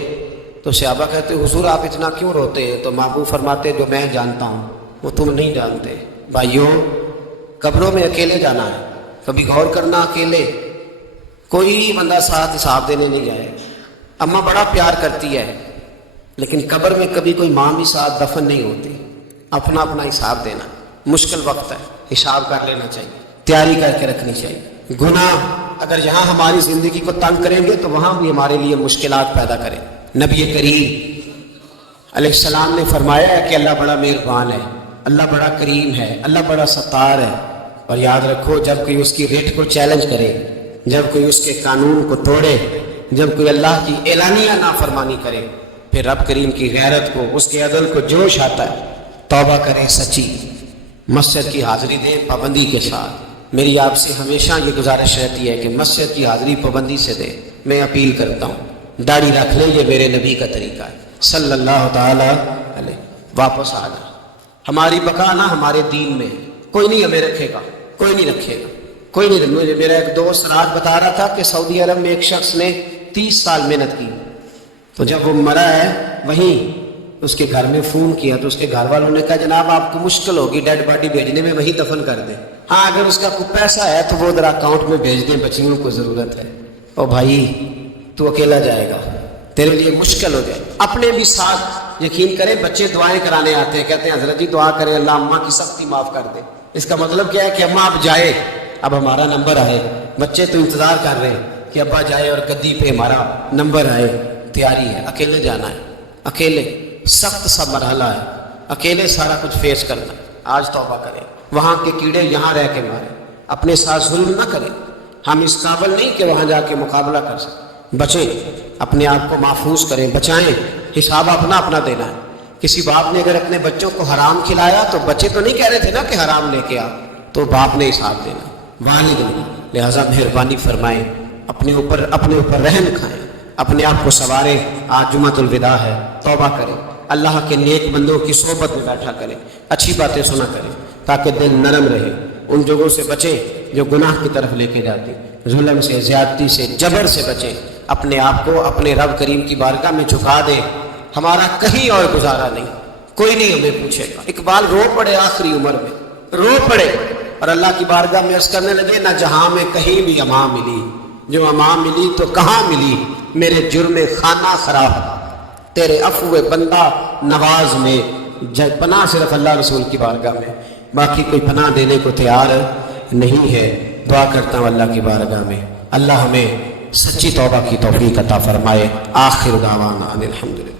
تو صحابہ کہتے حضور آپ اتنا کیوں روتے ہیں؟ تو محبوب فرماتے جو میں جانتا ہوں وہ تم نہیں جانتے۔ بھائیوں قبروں میں اکیلے جانا ہے، کبھی غور کرنا، اکیلے کوئی بندہ ساتھ حساب دینے نہیں جائے۔ اماں بڑا پیار کرتی ہے لیکن قبر میں کبھی کوئی ماں بھی ساتھ دفن نہیں ہوتی، اپنا اپنا حساب دینا، مشکل وقت ہے، حساب کر لینا چاہیے، تیاری کر کے رکھنی چاہیے۔ گناہ اگر یہاں ہماری زندگی کو تنگ کریں گے تو وہاں بھی ہمارے لیے مشکلات پیدا کریں۔ نبی کریم علیہ السلام نے فرمایا ہے کہ اللہ بڑا مہربان ہے، اللہ بڑا کریم ہے، اللہ بڑا ستار ہے، اور یاد رکھو جب کوئی اس کی ریٹ کو چیلنج کرے، جب کوئی اس کے قانون کو توڑے، جب کوئی اللہ کی اعلانیہ نافرمانی کرے، پھر رب کریم کی غیرت کو، اس کے عدل کو جوش آتا ہے، توبہ کریں سچی، مسجد کی حاضری دیں پابندی کے ساتھ۔ میری آپ سے ہمیشہ یہ گزارش رہتی ہے کہ مسجد کی حاضری پابندی سے دیں۔ میں اپیل کرتا ہوں داڑھی رکھ لیں، یہ میرے نبی کا طریقہ ہے صلی اللہ تعالی علیہ۔ واپس آ جائیں، ہماری بقا نہ ہمارے دین میں، کوئی نہیں ہمیں رکھے گا، کوئی نہیں رکھے گا، کوئی نہیں۔ مجھے میرا ایک دوست راج بتا رہا تھا کہ سعودی عرب میں ایک شخص نے 30 سال محنت کی، تو جب وہ مرا ہے وہیں اس کے گھر میں فون کیا تو اس کے گھر والوں نے کہا جناب آپ کو مشکل ہوگی ڈیڈ باڈی بھیجنے میں، وہیں دفن کر دیں، ہاں اگر اس کا کوئی پیسہ ہے تو وہ ذرا اکاؤنٹ میں بھیج دیں، بچیوں کو ضرورت ہے۔ او بھائی تو اکیلا جائے گا، تیرے لیے مشکل ہو جائے۔ اپنے بھی ساتھ یقین کریں، بچے دعائیں کرانے آتے ہیں، کہتے ہیں حضرت جی دعا کریں اللہ اماں کی سختی معاف کر دے۔ اس کا مطلب کیا ہے کہ اماں اب جائے، اب ہمارا نمبر آئے، بچے تو انتظار کر رہے ہیں کہ ابا جائے اور گدی پہ ہمارا نمبر آئے، تیاری ہے۔ اکیلے جانا ہے، اکیلے، سخت سا مرحلہ ہے، اکیلے سارا کچھ فیس کرنا۔ آج توبہ کریں، وہاں کے کیڑے یہاں رہ کے ماریں، اپنے ساتھ ظلم نہ کریں۔ ہم اس قابل نہیں کہ وہاں جا کے مقابلہ کر سکیں، بچیں، اپنے آپ کو محفوظ کریں، بچائیں، حساب اپنا اپنا دینا ہے۔ کسی باپ نے اگر اپنے بچوں کو حرام کھلایا تو بچے تو نہیں کہہ رہے تھے نا کہ حرام لے کے آ، تو باپ نے حساب دینا، والد نے۔ لہٰذا مہربانی فرمائیں، اپنے اوپر رحم کھائیں، اپنے آپ کو سنوارے. آج جمعۃ الوداع ہے، توبہ کریں، اللہ کے نیک بندوں کی صحبت میں بیٹھا کریں، اچھی باتیں سنا کریں تاکہ دل نرم رہے. ان جگہوں سے بچیں جو گناہ کی طرف لے کے جاتی، ظلم سے، زیادتی سے، جبر سے بچیں. اپنے آپ کو اپنے رب کریم کی بارگاہ میں جھکا دیں. ہمارا کہیں اور گزارا نہیں، کوئی نہیں ہمیں پوچھے گا. اقبال رو پڑے آخری عمر میں، رو پڑے اور اللہ کی بارگاہ میں عرض کرنے لگے نہ جہاں میں کہیں بھی امان ملی، جو امان ملی تو کہاں ملی، میرے جرم خانہ خراب، تیرے عفو بندہ نواز میں. پناہ صرف اللہ رسول کی بارگاہ میں، باقی کوئی پناہ دینے کو تیار نہیں ہے. دعا کرتا ہوں اللہ کی بارگاہ میں اللہ ہمیں سچی توبہ کی توفیق عطا فرمائے. آخر دعوانا ان الحمدللہ.